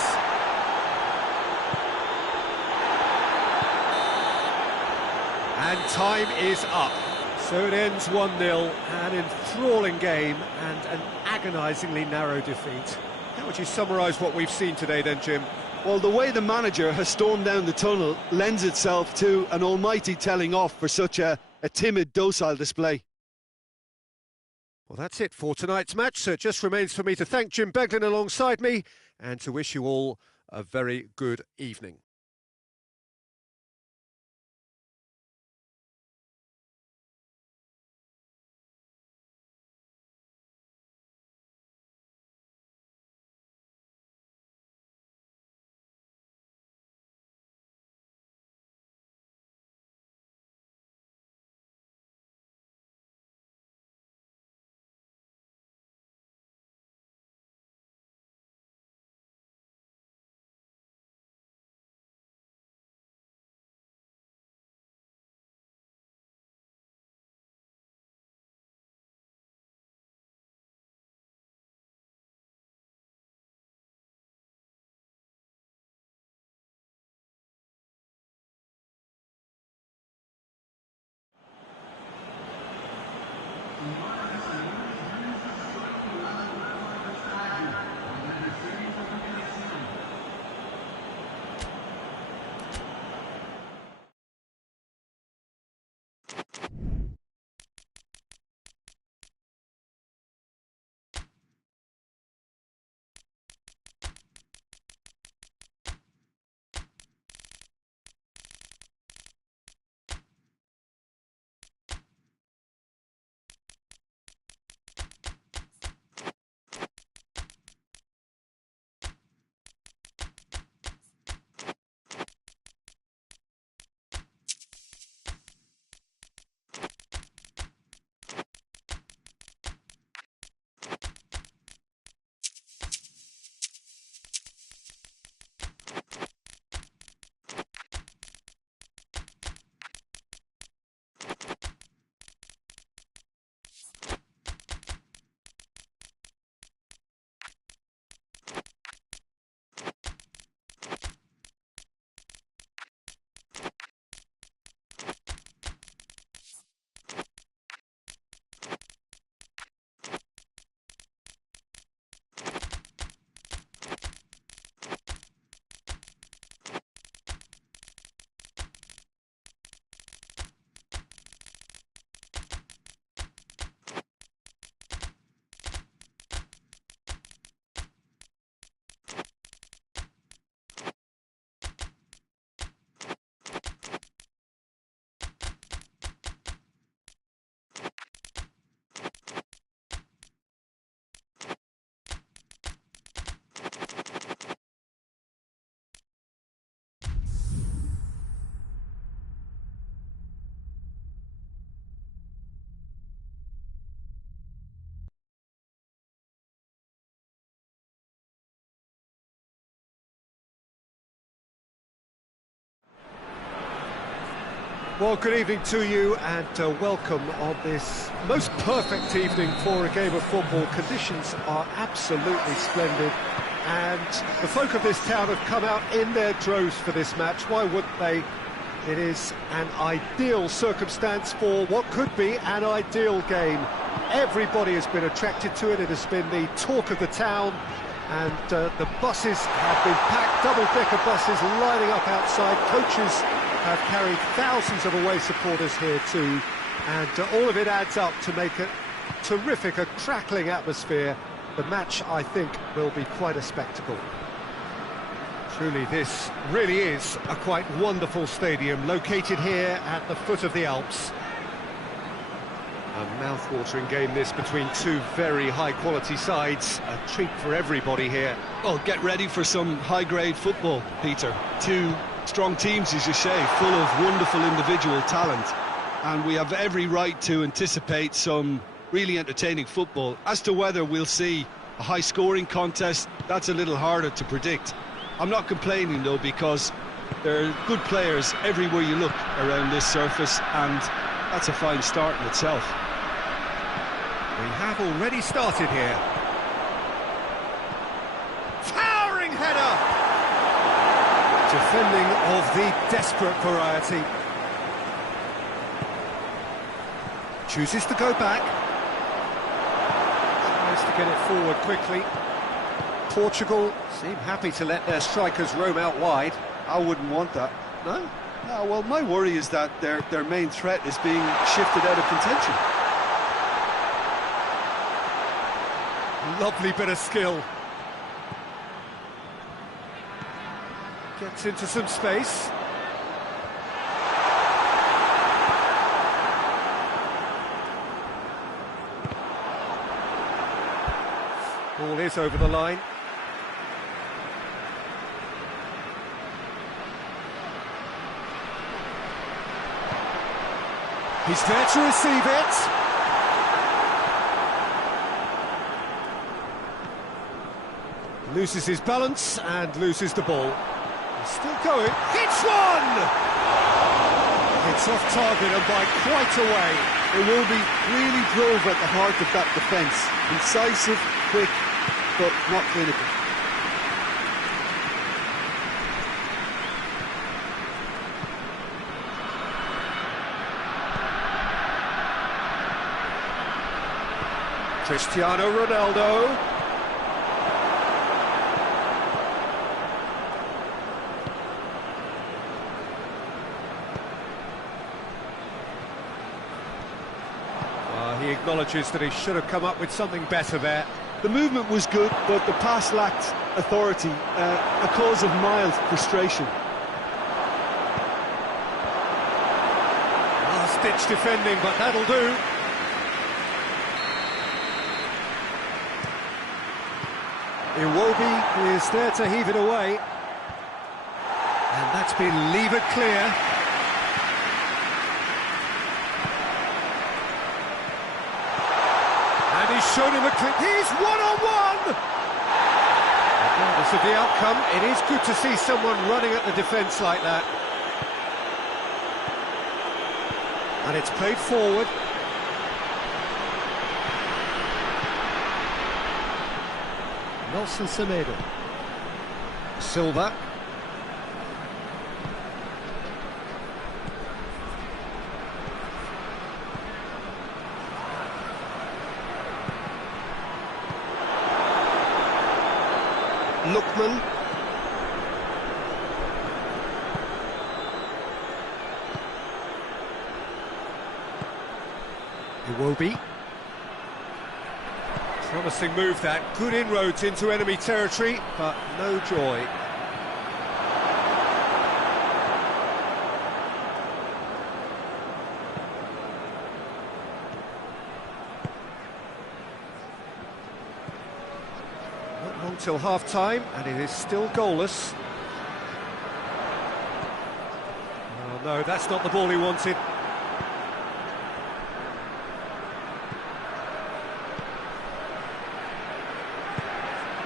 And time is up. So it ends 1-0, an enthralling game and an agonisingly narrow defeat. How would you summarise what we've seen today then, Jim? Well, the way the manager has stormed down the tunnel lends itself to an almighty telling off for such a timid, docile display. Well, that's it for tonight's match, so it just remains for me to thank Jim Beglin alongside me and to wish you all a very good evening. Well, good evening to you and welcome on this most perfect evening for a game of football. Conditions are absolutely splendid and the folk of this town have come out in their droves for this match. Why wouldn't they? It is an ideal circumstance for what could be an ideal game. Everybody has been attracted to it. It has been the talk of the town, and the buses have been packed, double-decker buses lining up outside. Coaches have carried thousands of away supporters here too, and all of it adds up to make a terrific, a crackling atmosphere. The match, I think, will be quite a spectacle. Truly, this really is a quite wonderful stadium, located here at the foot of the Alps. A mouth-watering game this between two very high-quality sides. A treat for everybody here. Well, get ready for some high-grade football, Peter. Two strong teams, as you say, full of wonderful individual talent. And we have every right to anticipate some really entertaining football. As to whether we'll see a high-scoring contest, that's a little harder to predict. I'm not complaining, though, because there are good players everywhere you look around this surface, and that's a fine start in itself. We have already started here. Towering header! Defending of the desperate variety. Chooses to go back. Tries to get it forward quickly. Portugal seem happy to let their strikers roam out wide. I wouldn't want that. No? No, well, my worry is that their main threat is being shifted out of contention. Lovely bit of skill. Gets into some space. Ball is over the line. He's there to receive it. Loses his balance and loses the ball. He's still going. Hits one! It's off target and by quite a way. It will be really drove at the heart of that defence. Incisive, quick, but not clinical. Cristiano Ronaldo. He acknowledges that he should have come up with something better there. The movement was good, but the pass lacked authority, a cause of mild frustration. Last-ditch defending, but that'll do. Iwobi is there to heave it away. And that's been levered clear. And he's shown him a clip. He's one-on-one! Regardless of the outcome, it is good to see someone running at the defence like that. And it's played forward. Nelson Semedo. Silva. Lookman. Iwobi. Promising move that, good inroads into enemy territory, but no joy. Not long till half-time, and it is still goalless. Oh no, that's not the ball he wanted.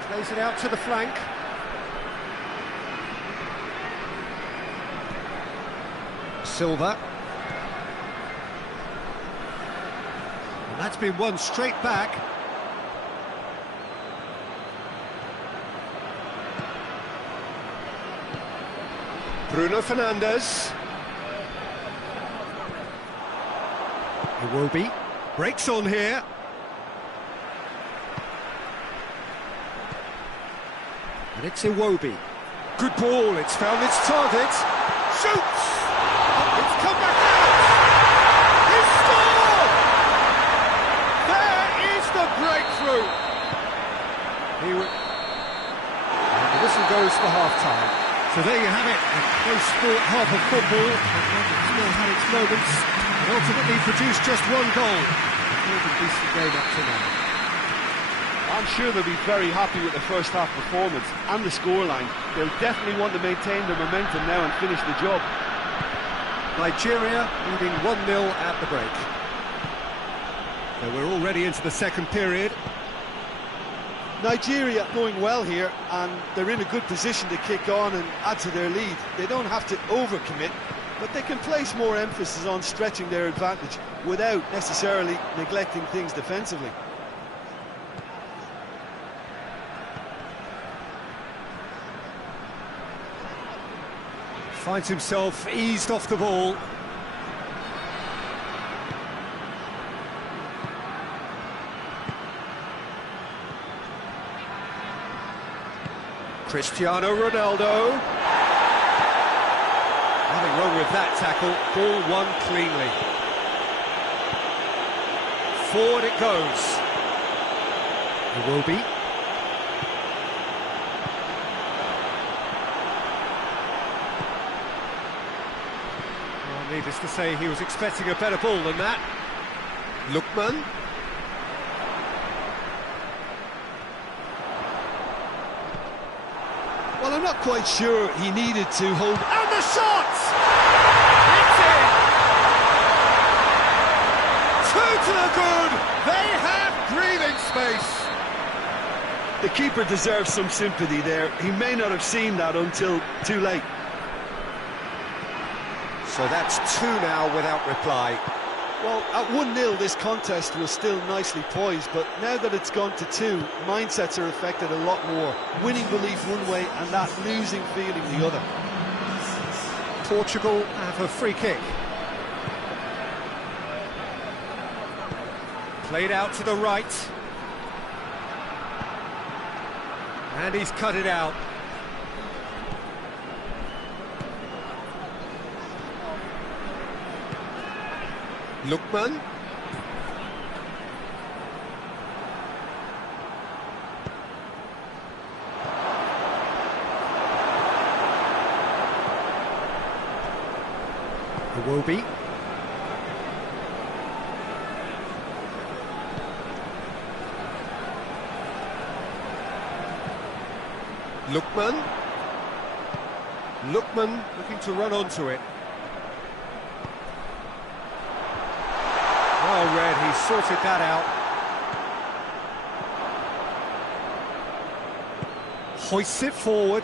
Plays it out to the flank. Silva. That's been won straight back. Bruno Fernandes. Iwobi breaks on here. And it's Iwobi. Good ball, it's found its target. Shoots! It's come back out! He's scored! There is the breakthrough! And the whistle goes for half-time. So there you have it, a close-fought half of football, but one that still had its moments, and ultimately produced just one goal. More than decent game up to now. I'm sure they'll be very happy with the first half performance and the scoreline. They'll definitely want to maintain their momentum now and finish the job. Nigeria leading 1-0 at the break. So we're already into the second period. Nigeria going well here, and they're in a good position to kick on and add to their lead. They don't have to overcommit, but they can place more emphasis on stretching their advantage without necessarily neglecting things defensively. Finds himself eased off the ball. Cristiano Ronaldo. Nothing wrong with that tackle. Ball won cleanly. Forward it goes. It will be. Needless to say, he was expecting a better ball than that. Lookman. Well, I'm not quite sure he needed to hold... And the shot! It's in! Two to the good! They have breathing space! The keeper deserves some sympathy there. He may not have seen that until too late. So that's two now without reply. Well, at 1-0 this contest was still nicely poised, but now that it's gone to two, mindsets are affected a lot more. Winning belief one way and that losing feeling the other. Portugal have a free kick. Played out to the right. And he's cut it out. Lookman. Iwobi. Lookman. Lookman looking to run onto it. Well read, he sorted that out. Hoists it forward.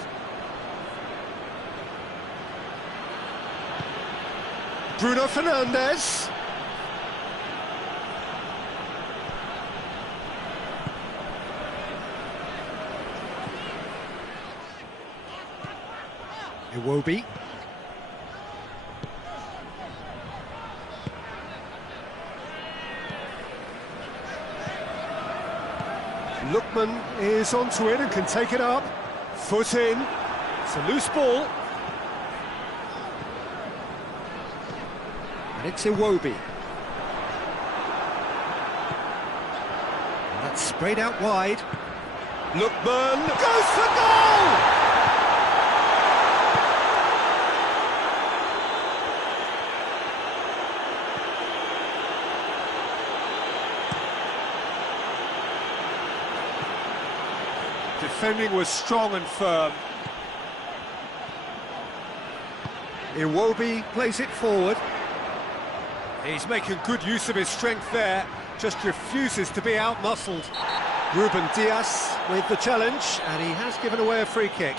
Bruno Fernandes. Iwobi. Lookman is onto it and can take it up. Foot in. It's a loose ball. And it's Iwobi. And that's sprayed out wide. Lookman goes for goal! Defending was strong and firm. Iwobi plays it forward. He's making good use of his strength there, just refuses to be out-muscled. Ruben Dias with the challenge, and he has given away a free kick.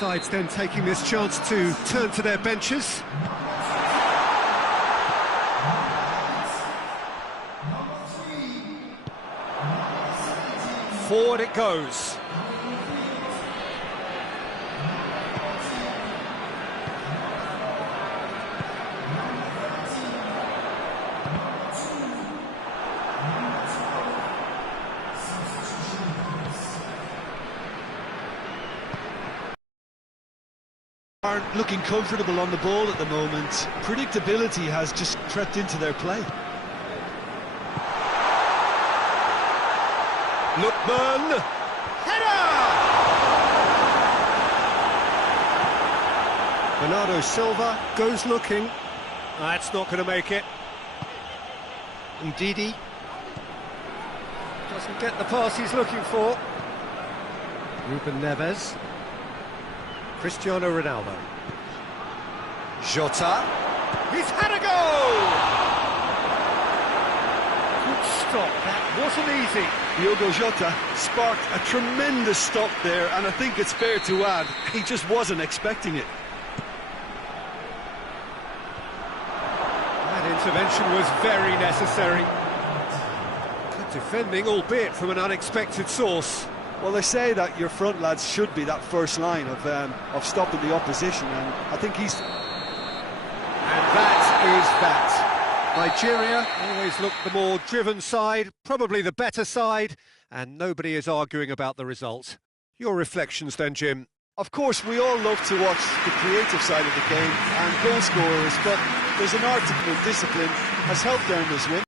sides then taking this chance to turn to their benches. Forward it goes. Aren't looking comfortable on the ball at the moment. Predictability has just crept into their play. Lookman, header! Bernardo Silva goes looking. That's not going to make it. Ndidi doesn't get the pass he's looking for. Ruben Neves. Cristiano Ronaldo. Jota. He's had a goal! Good stop, that wasn't easy. Diogo Jota sparked a tremendous stop there, and I think it's fair to add, he just wasn't expecting it. That intervention was very necessary. Good defending, albeit from an unexpected source. Well, they say that your front lads should be that first line of stopping the opposition, and I think he's... And that is that. Nigeria always look the more driven side, probably the better side, and nobody is arguing about the result. Your reflections then, Jim? Of course, we all love to watch the creative side of the game and goal scorers, but there's an art to it, and discipline has helped earn this win.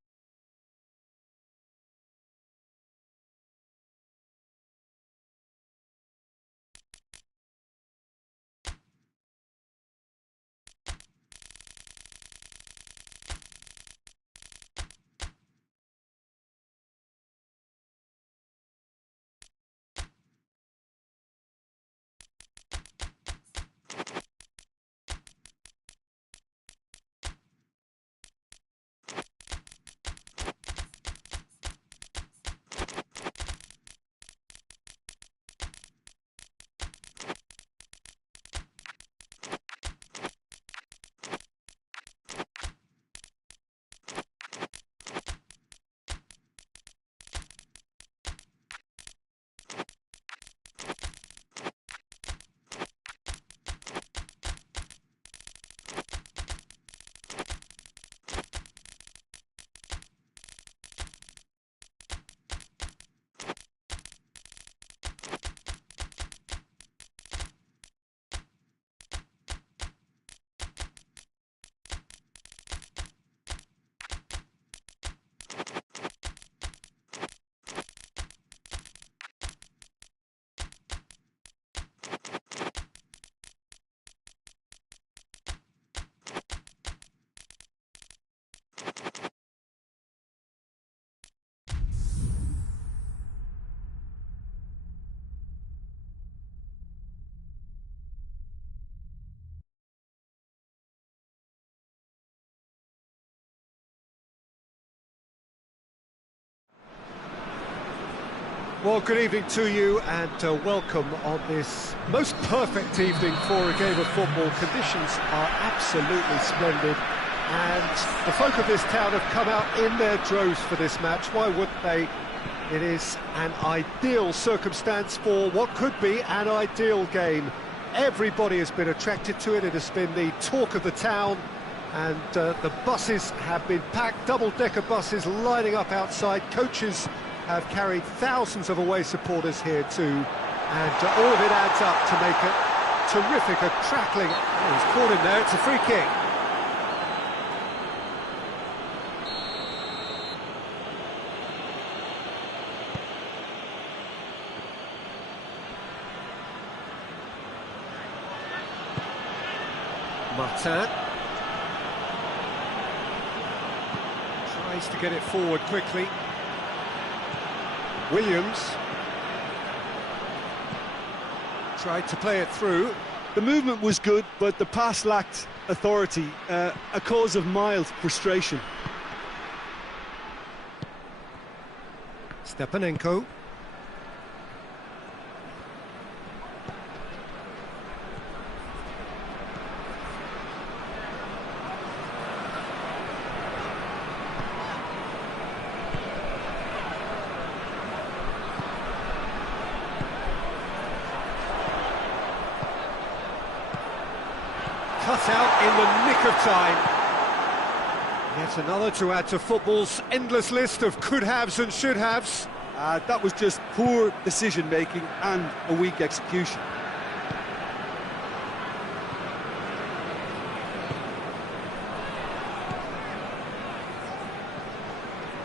Well, good evening to you and welcome on this most perfect evening for a game of football. Conditions are absolutely splendid and the folk of this town have come out in their droves for this match. Why wouldn't they? It is an ideal circumstance for what could be an ideal game. Everybody has been attracted to it. It has been the talk of the town and the buses have been packed, double-decker buses lining up outside. Coaches have carried thousands of away supporters here too, and all of it adds up to make it terrific, a crackling. Oh, he's caught him there, it's a free kick. Martin tries to get it forward quickly. Williams tried to play it through. The movement was good, but the pass lacked authority, a cause of mild frustration. Stepanenko. cut out in the nick of time. Yet another to add to football's endless list of could-haves and should-haves. That was just poor decision-making and a weak execution.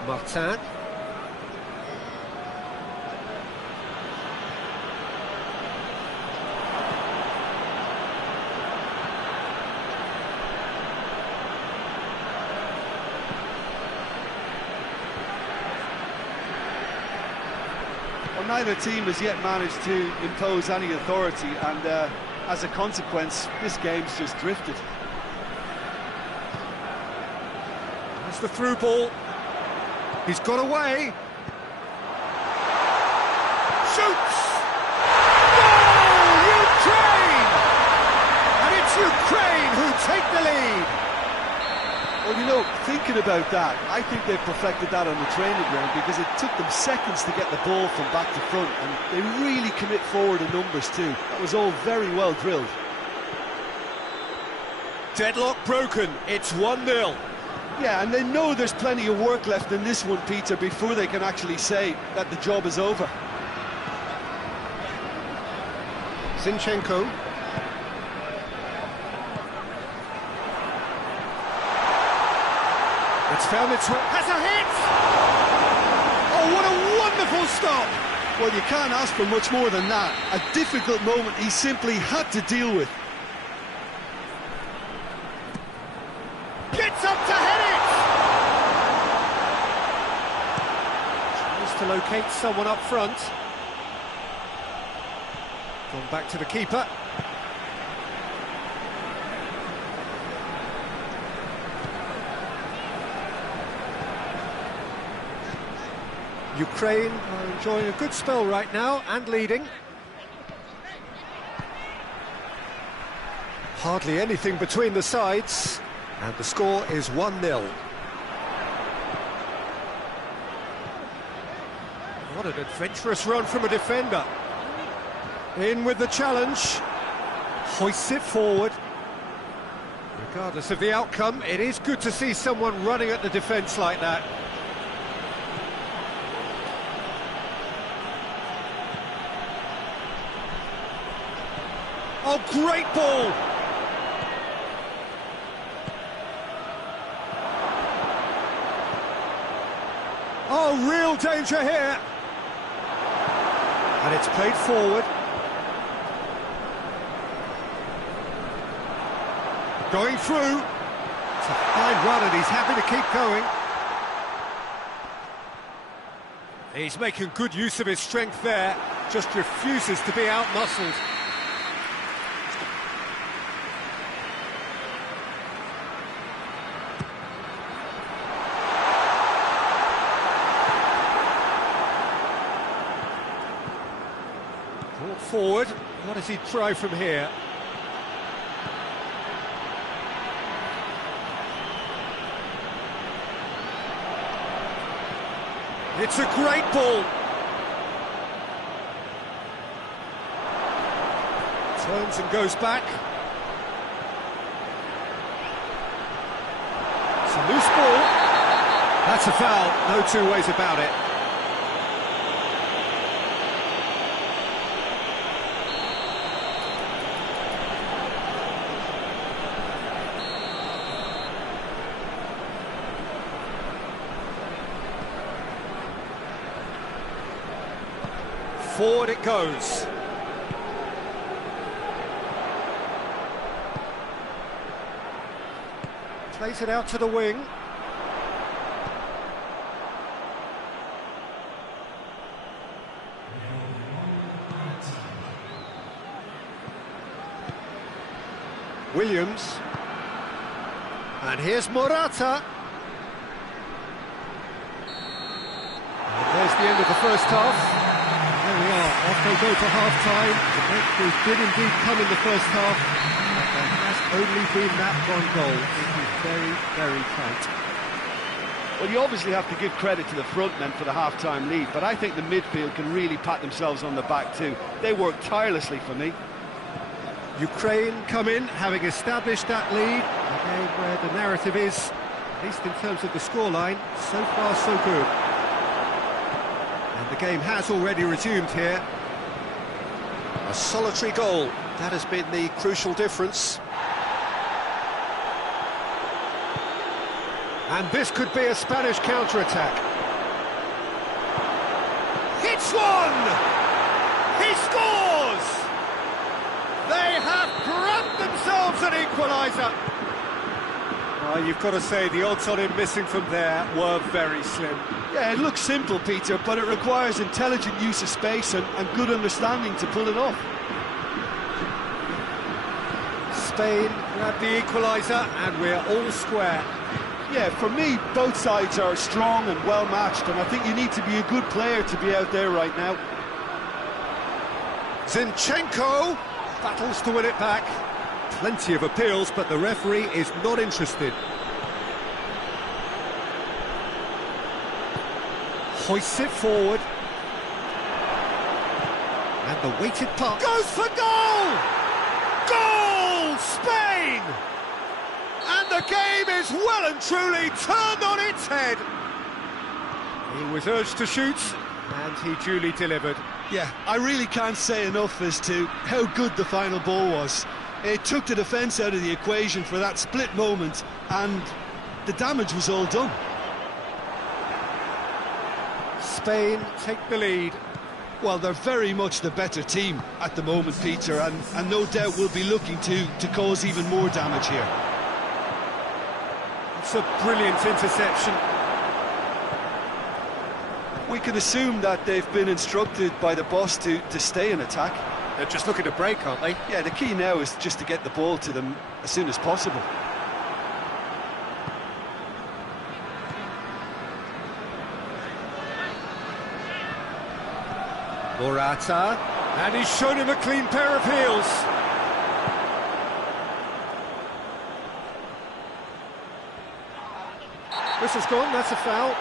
Martin. Well, neither team has yet managed to impose any authority, and as a consequence, this game's just drifted. That's the through ball. He's got away. Shoots! Goal! Ukraine! And it's Ukraine who take the lead. Well, you know, thinking about that, I think they've perfected that on the training ground, because it took them seconds to get the ball from back to front, and they really commit forward in numbers too. That was all very well drilled. Deadlock broken. It's 1-0. Yeah, and they know there's plenty of work left in this one, Peter, before they can actually say that the job is over. Zinchenko. It's found its way. Has a hit! Oh, what a wonderful stop! Well, you can't ask for much more than that. A difficult moment he simply had to deal with. Gets up to head it! Tries to locate someone up front. Gone back to the keeper. Ukraine are enjoying a good spell right now and leading. Hardly anything between the sides, and the score is 1-0. What an adventurous run from a defender. In with the challenge. Hoists it forward. Regardless of the outcome, it is good to see someone running at the defence like that. Oh, great ball! Oh, real danger here! And it's played forward. Going through. It's a fine run and he's happy to keep going. He's making good use of his strength there. Just refuses to be out-muscled. Brought forward. What does he try from here? It's a great ball. Turns and goes back. It's a loose ball. That's a foul, no two ways about it. Forward it goes. Plays it out to the wing. Williams. And here's Morata. And there's the end of the first half. There we are, off they go to half-time. The breakthrough did indeed come in the first half. There has only been that one goal. It is very, very tight. Well, you obviously have to give credit to the front men for the half-time lead, but I think the midfield can really pat themselves on the back too. They worked tirelessly for me. Ukraine come in, having established that lead. A game where the narrative is, at least in terms of the scoreline, so far so good. And the game has already resumed here. A solitary goal, that has been the crucial difference. And this could be a Spanish counter-attack. Hits one! He scores! They have grabbed themselves an equaliser. You've got to say, the odds on him missing from there were very slim. Yeah, it looks simple, Peter, but it requires intelligent use of space and good understanding to pull it off. Spain grabbed the equaliser, and we're all square. Yeah, for me, both sides are strong and well-matched, and I think you need to be a good player to be out there right now. Zinchenko battles to win it back. Plenty of appeals, but the referee is not interested. Hoists it forward. And the weighted pass goes for goal! Goal! Spain! And the game is well and truly turned on its head. He was urged to shoot, and he duly delivered. Yeah, I really can't say enough as to how good the final ball was. It took the defence out of the equation for that split moment, and the damage was all done. Spain take the lead. Well, they're very much the better team at the moment, Peter, and no doubt will be looking to cause even more damage here. It's a brilliant interception. We can assume that they've been instructed by the boss to stay in attack. They're just looking to break, aren't they? Yeah, the key now is just to get the ball to them as soon as possible. Morata, and he's shown him a clean pair of heels. Whistle's gone, that's a foul.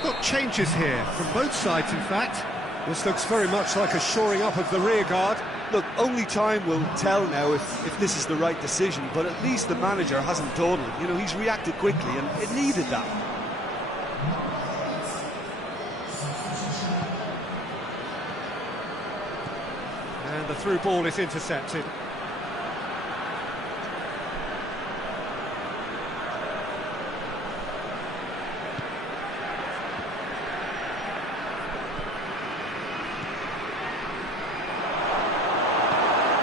Got changes here from both sides, in fact. This looks very much like a shoring up of the rear guard. Look, only time will tell now if this is the right decision, but at least the manager hasn't dawdled. You know, he's reacted quickly, and it needed that. And the through ball is intercepted.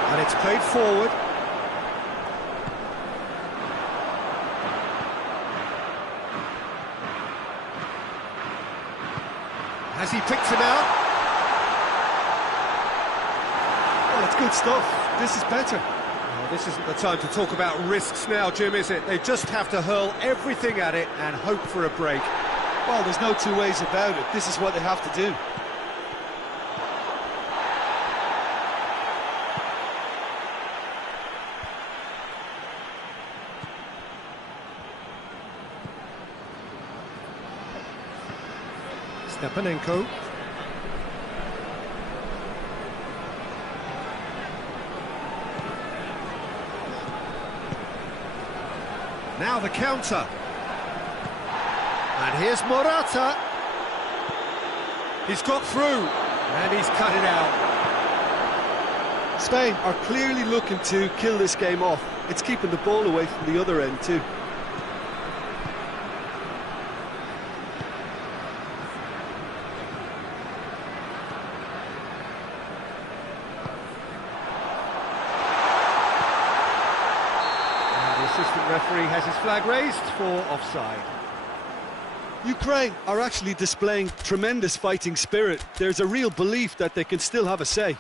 And it's played forward. Has he picked him out? Well, it's good stuff. This is better. Well, this isn't the time to talk about risks now, Jim, is it? They just have to hurl everything at it and hope for a break. Well, there's no two ways about it. This is what they have to do. Stepanenko. Now the counter. And here's Morata. He's got through, and he's cut it out. Spain are clearly looking to kill this game off. It's keeping the ball away from the other end too. Assistant referee has his flag raised for offside. Ukraine are actually displaying tremendous fighting spirit. There's a real belief that they can still have a say.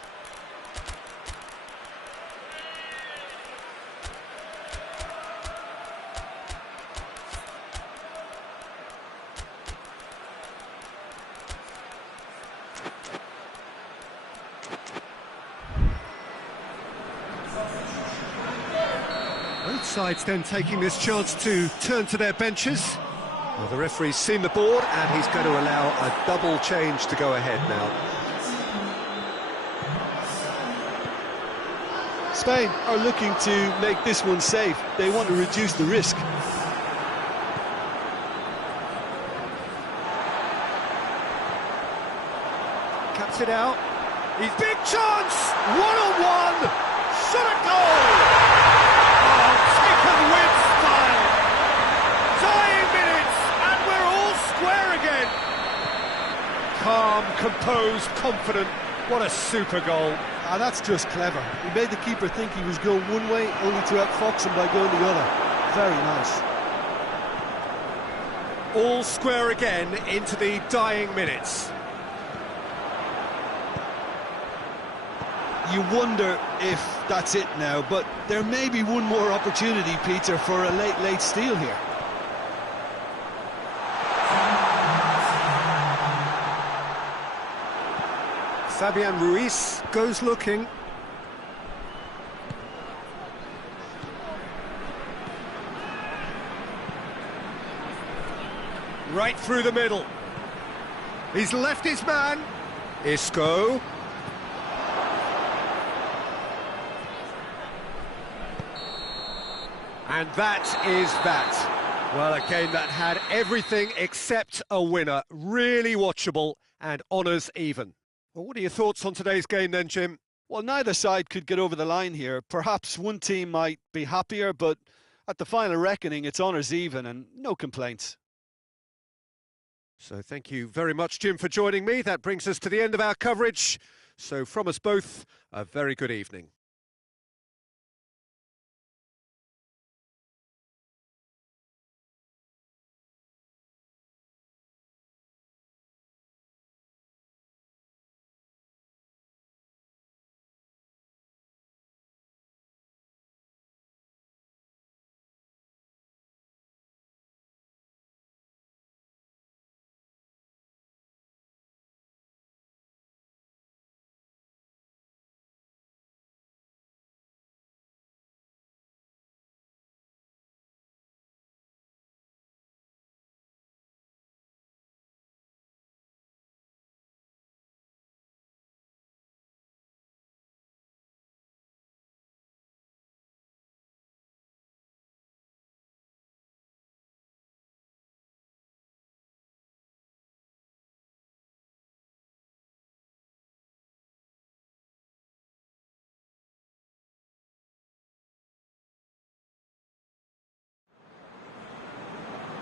Both sides then taking this chance to turn to their benches. Well, the referee's seen the board and he's going to allow a double change to go ahead now. Spain are looking to make this one safe. They want to reduce the risk. Caps it out. He's big chance! One-on-one! Shot a goal! Oh, taken with style! Dying minutes, and we're all square again! Calm, composed, confident. What a super goal. Ah, that's just clever. He made the keeper think he was going one way, only to outfox him by going the other. Very nice. All square again into the dying minutes. You wonder if that's it now, but there may be one more opportunity, Peter, for a late steal here. Fabian Ruiz goes looking. Right through the middle. He's left his man. Isco. And that is that. Well, a game that had everything except a winner. Really watchable and honours even. Well, what are your thoughts on today's game then, Jim? Well, neither side could get over the line here. Perhaps one team might be happier, but at the final reckoning, it's honours even and no complaints. So thank you very much, Jim, for joining me. That brings us to the end of our coverage. So from us both, a very good evening.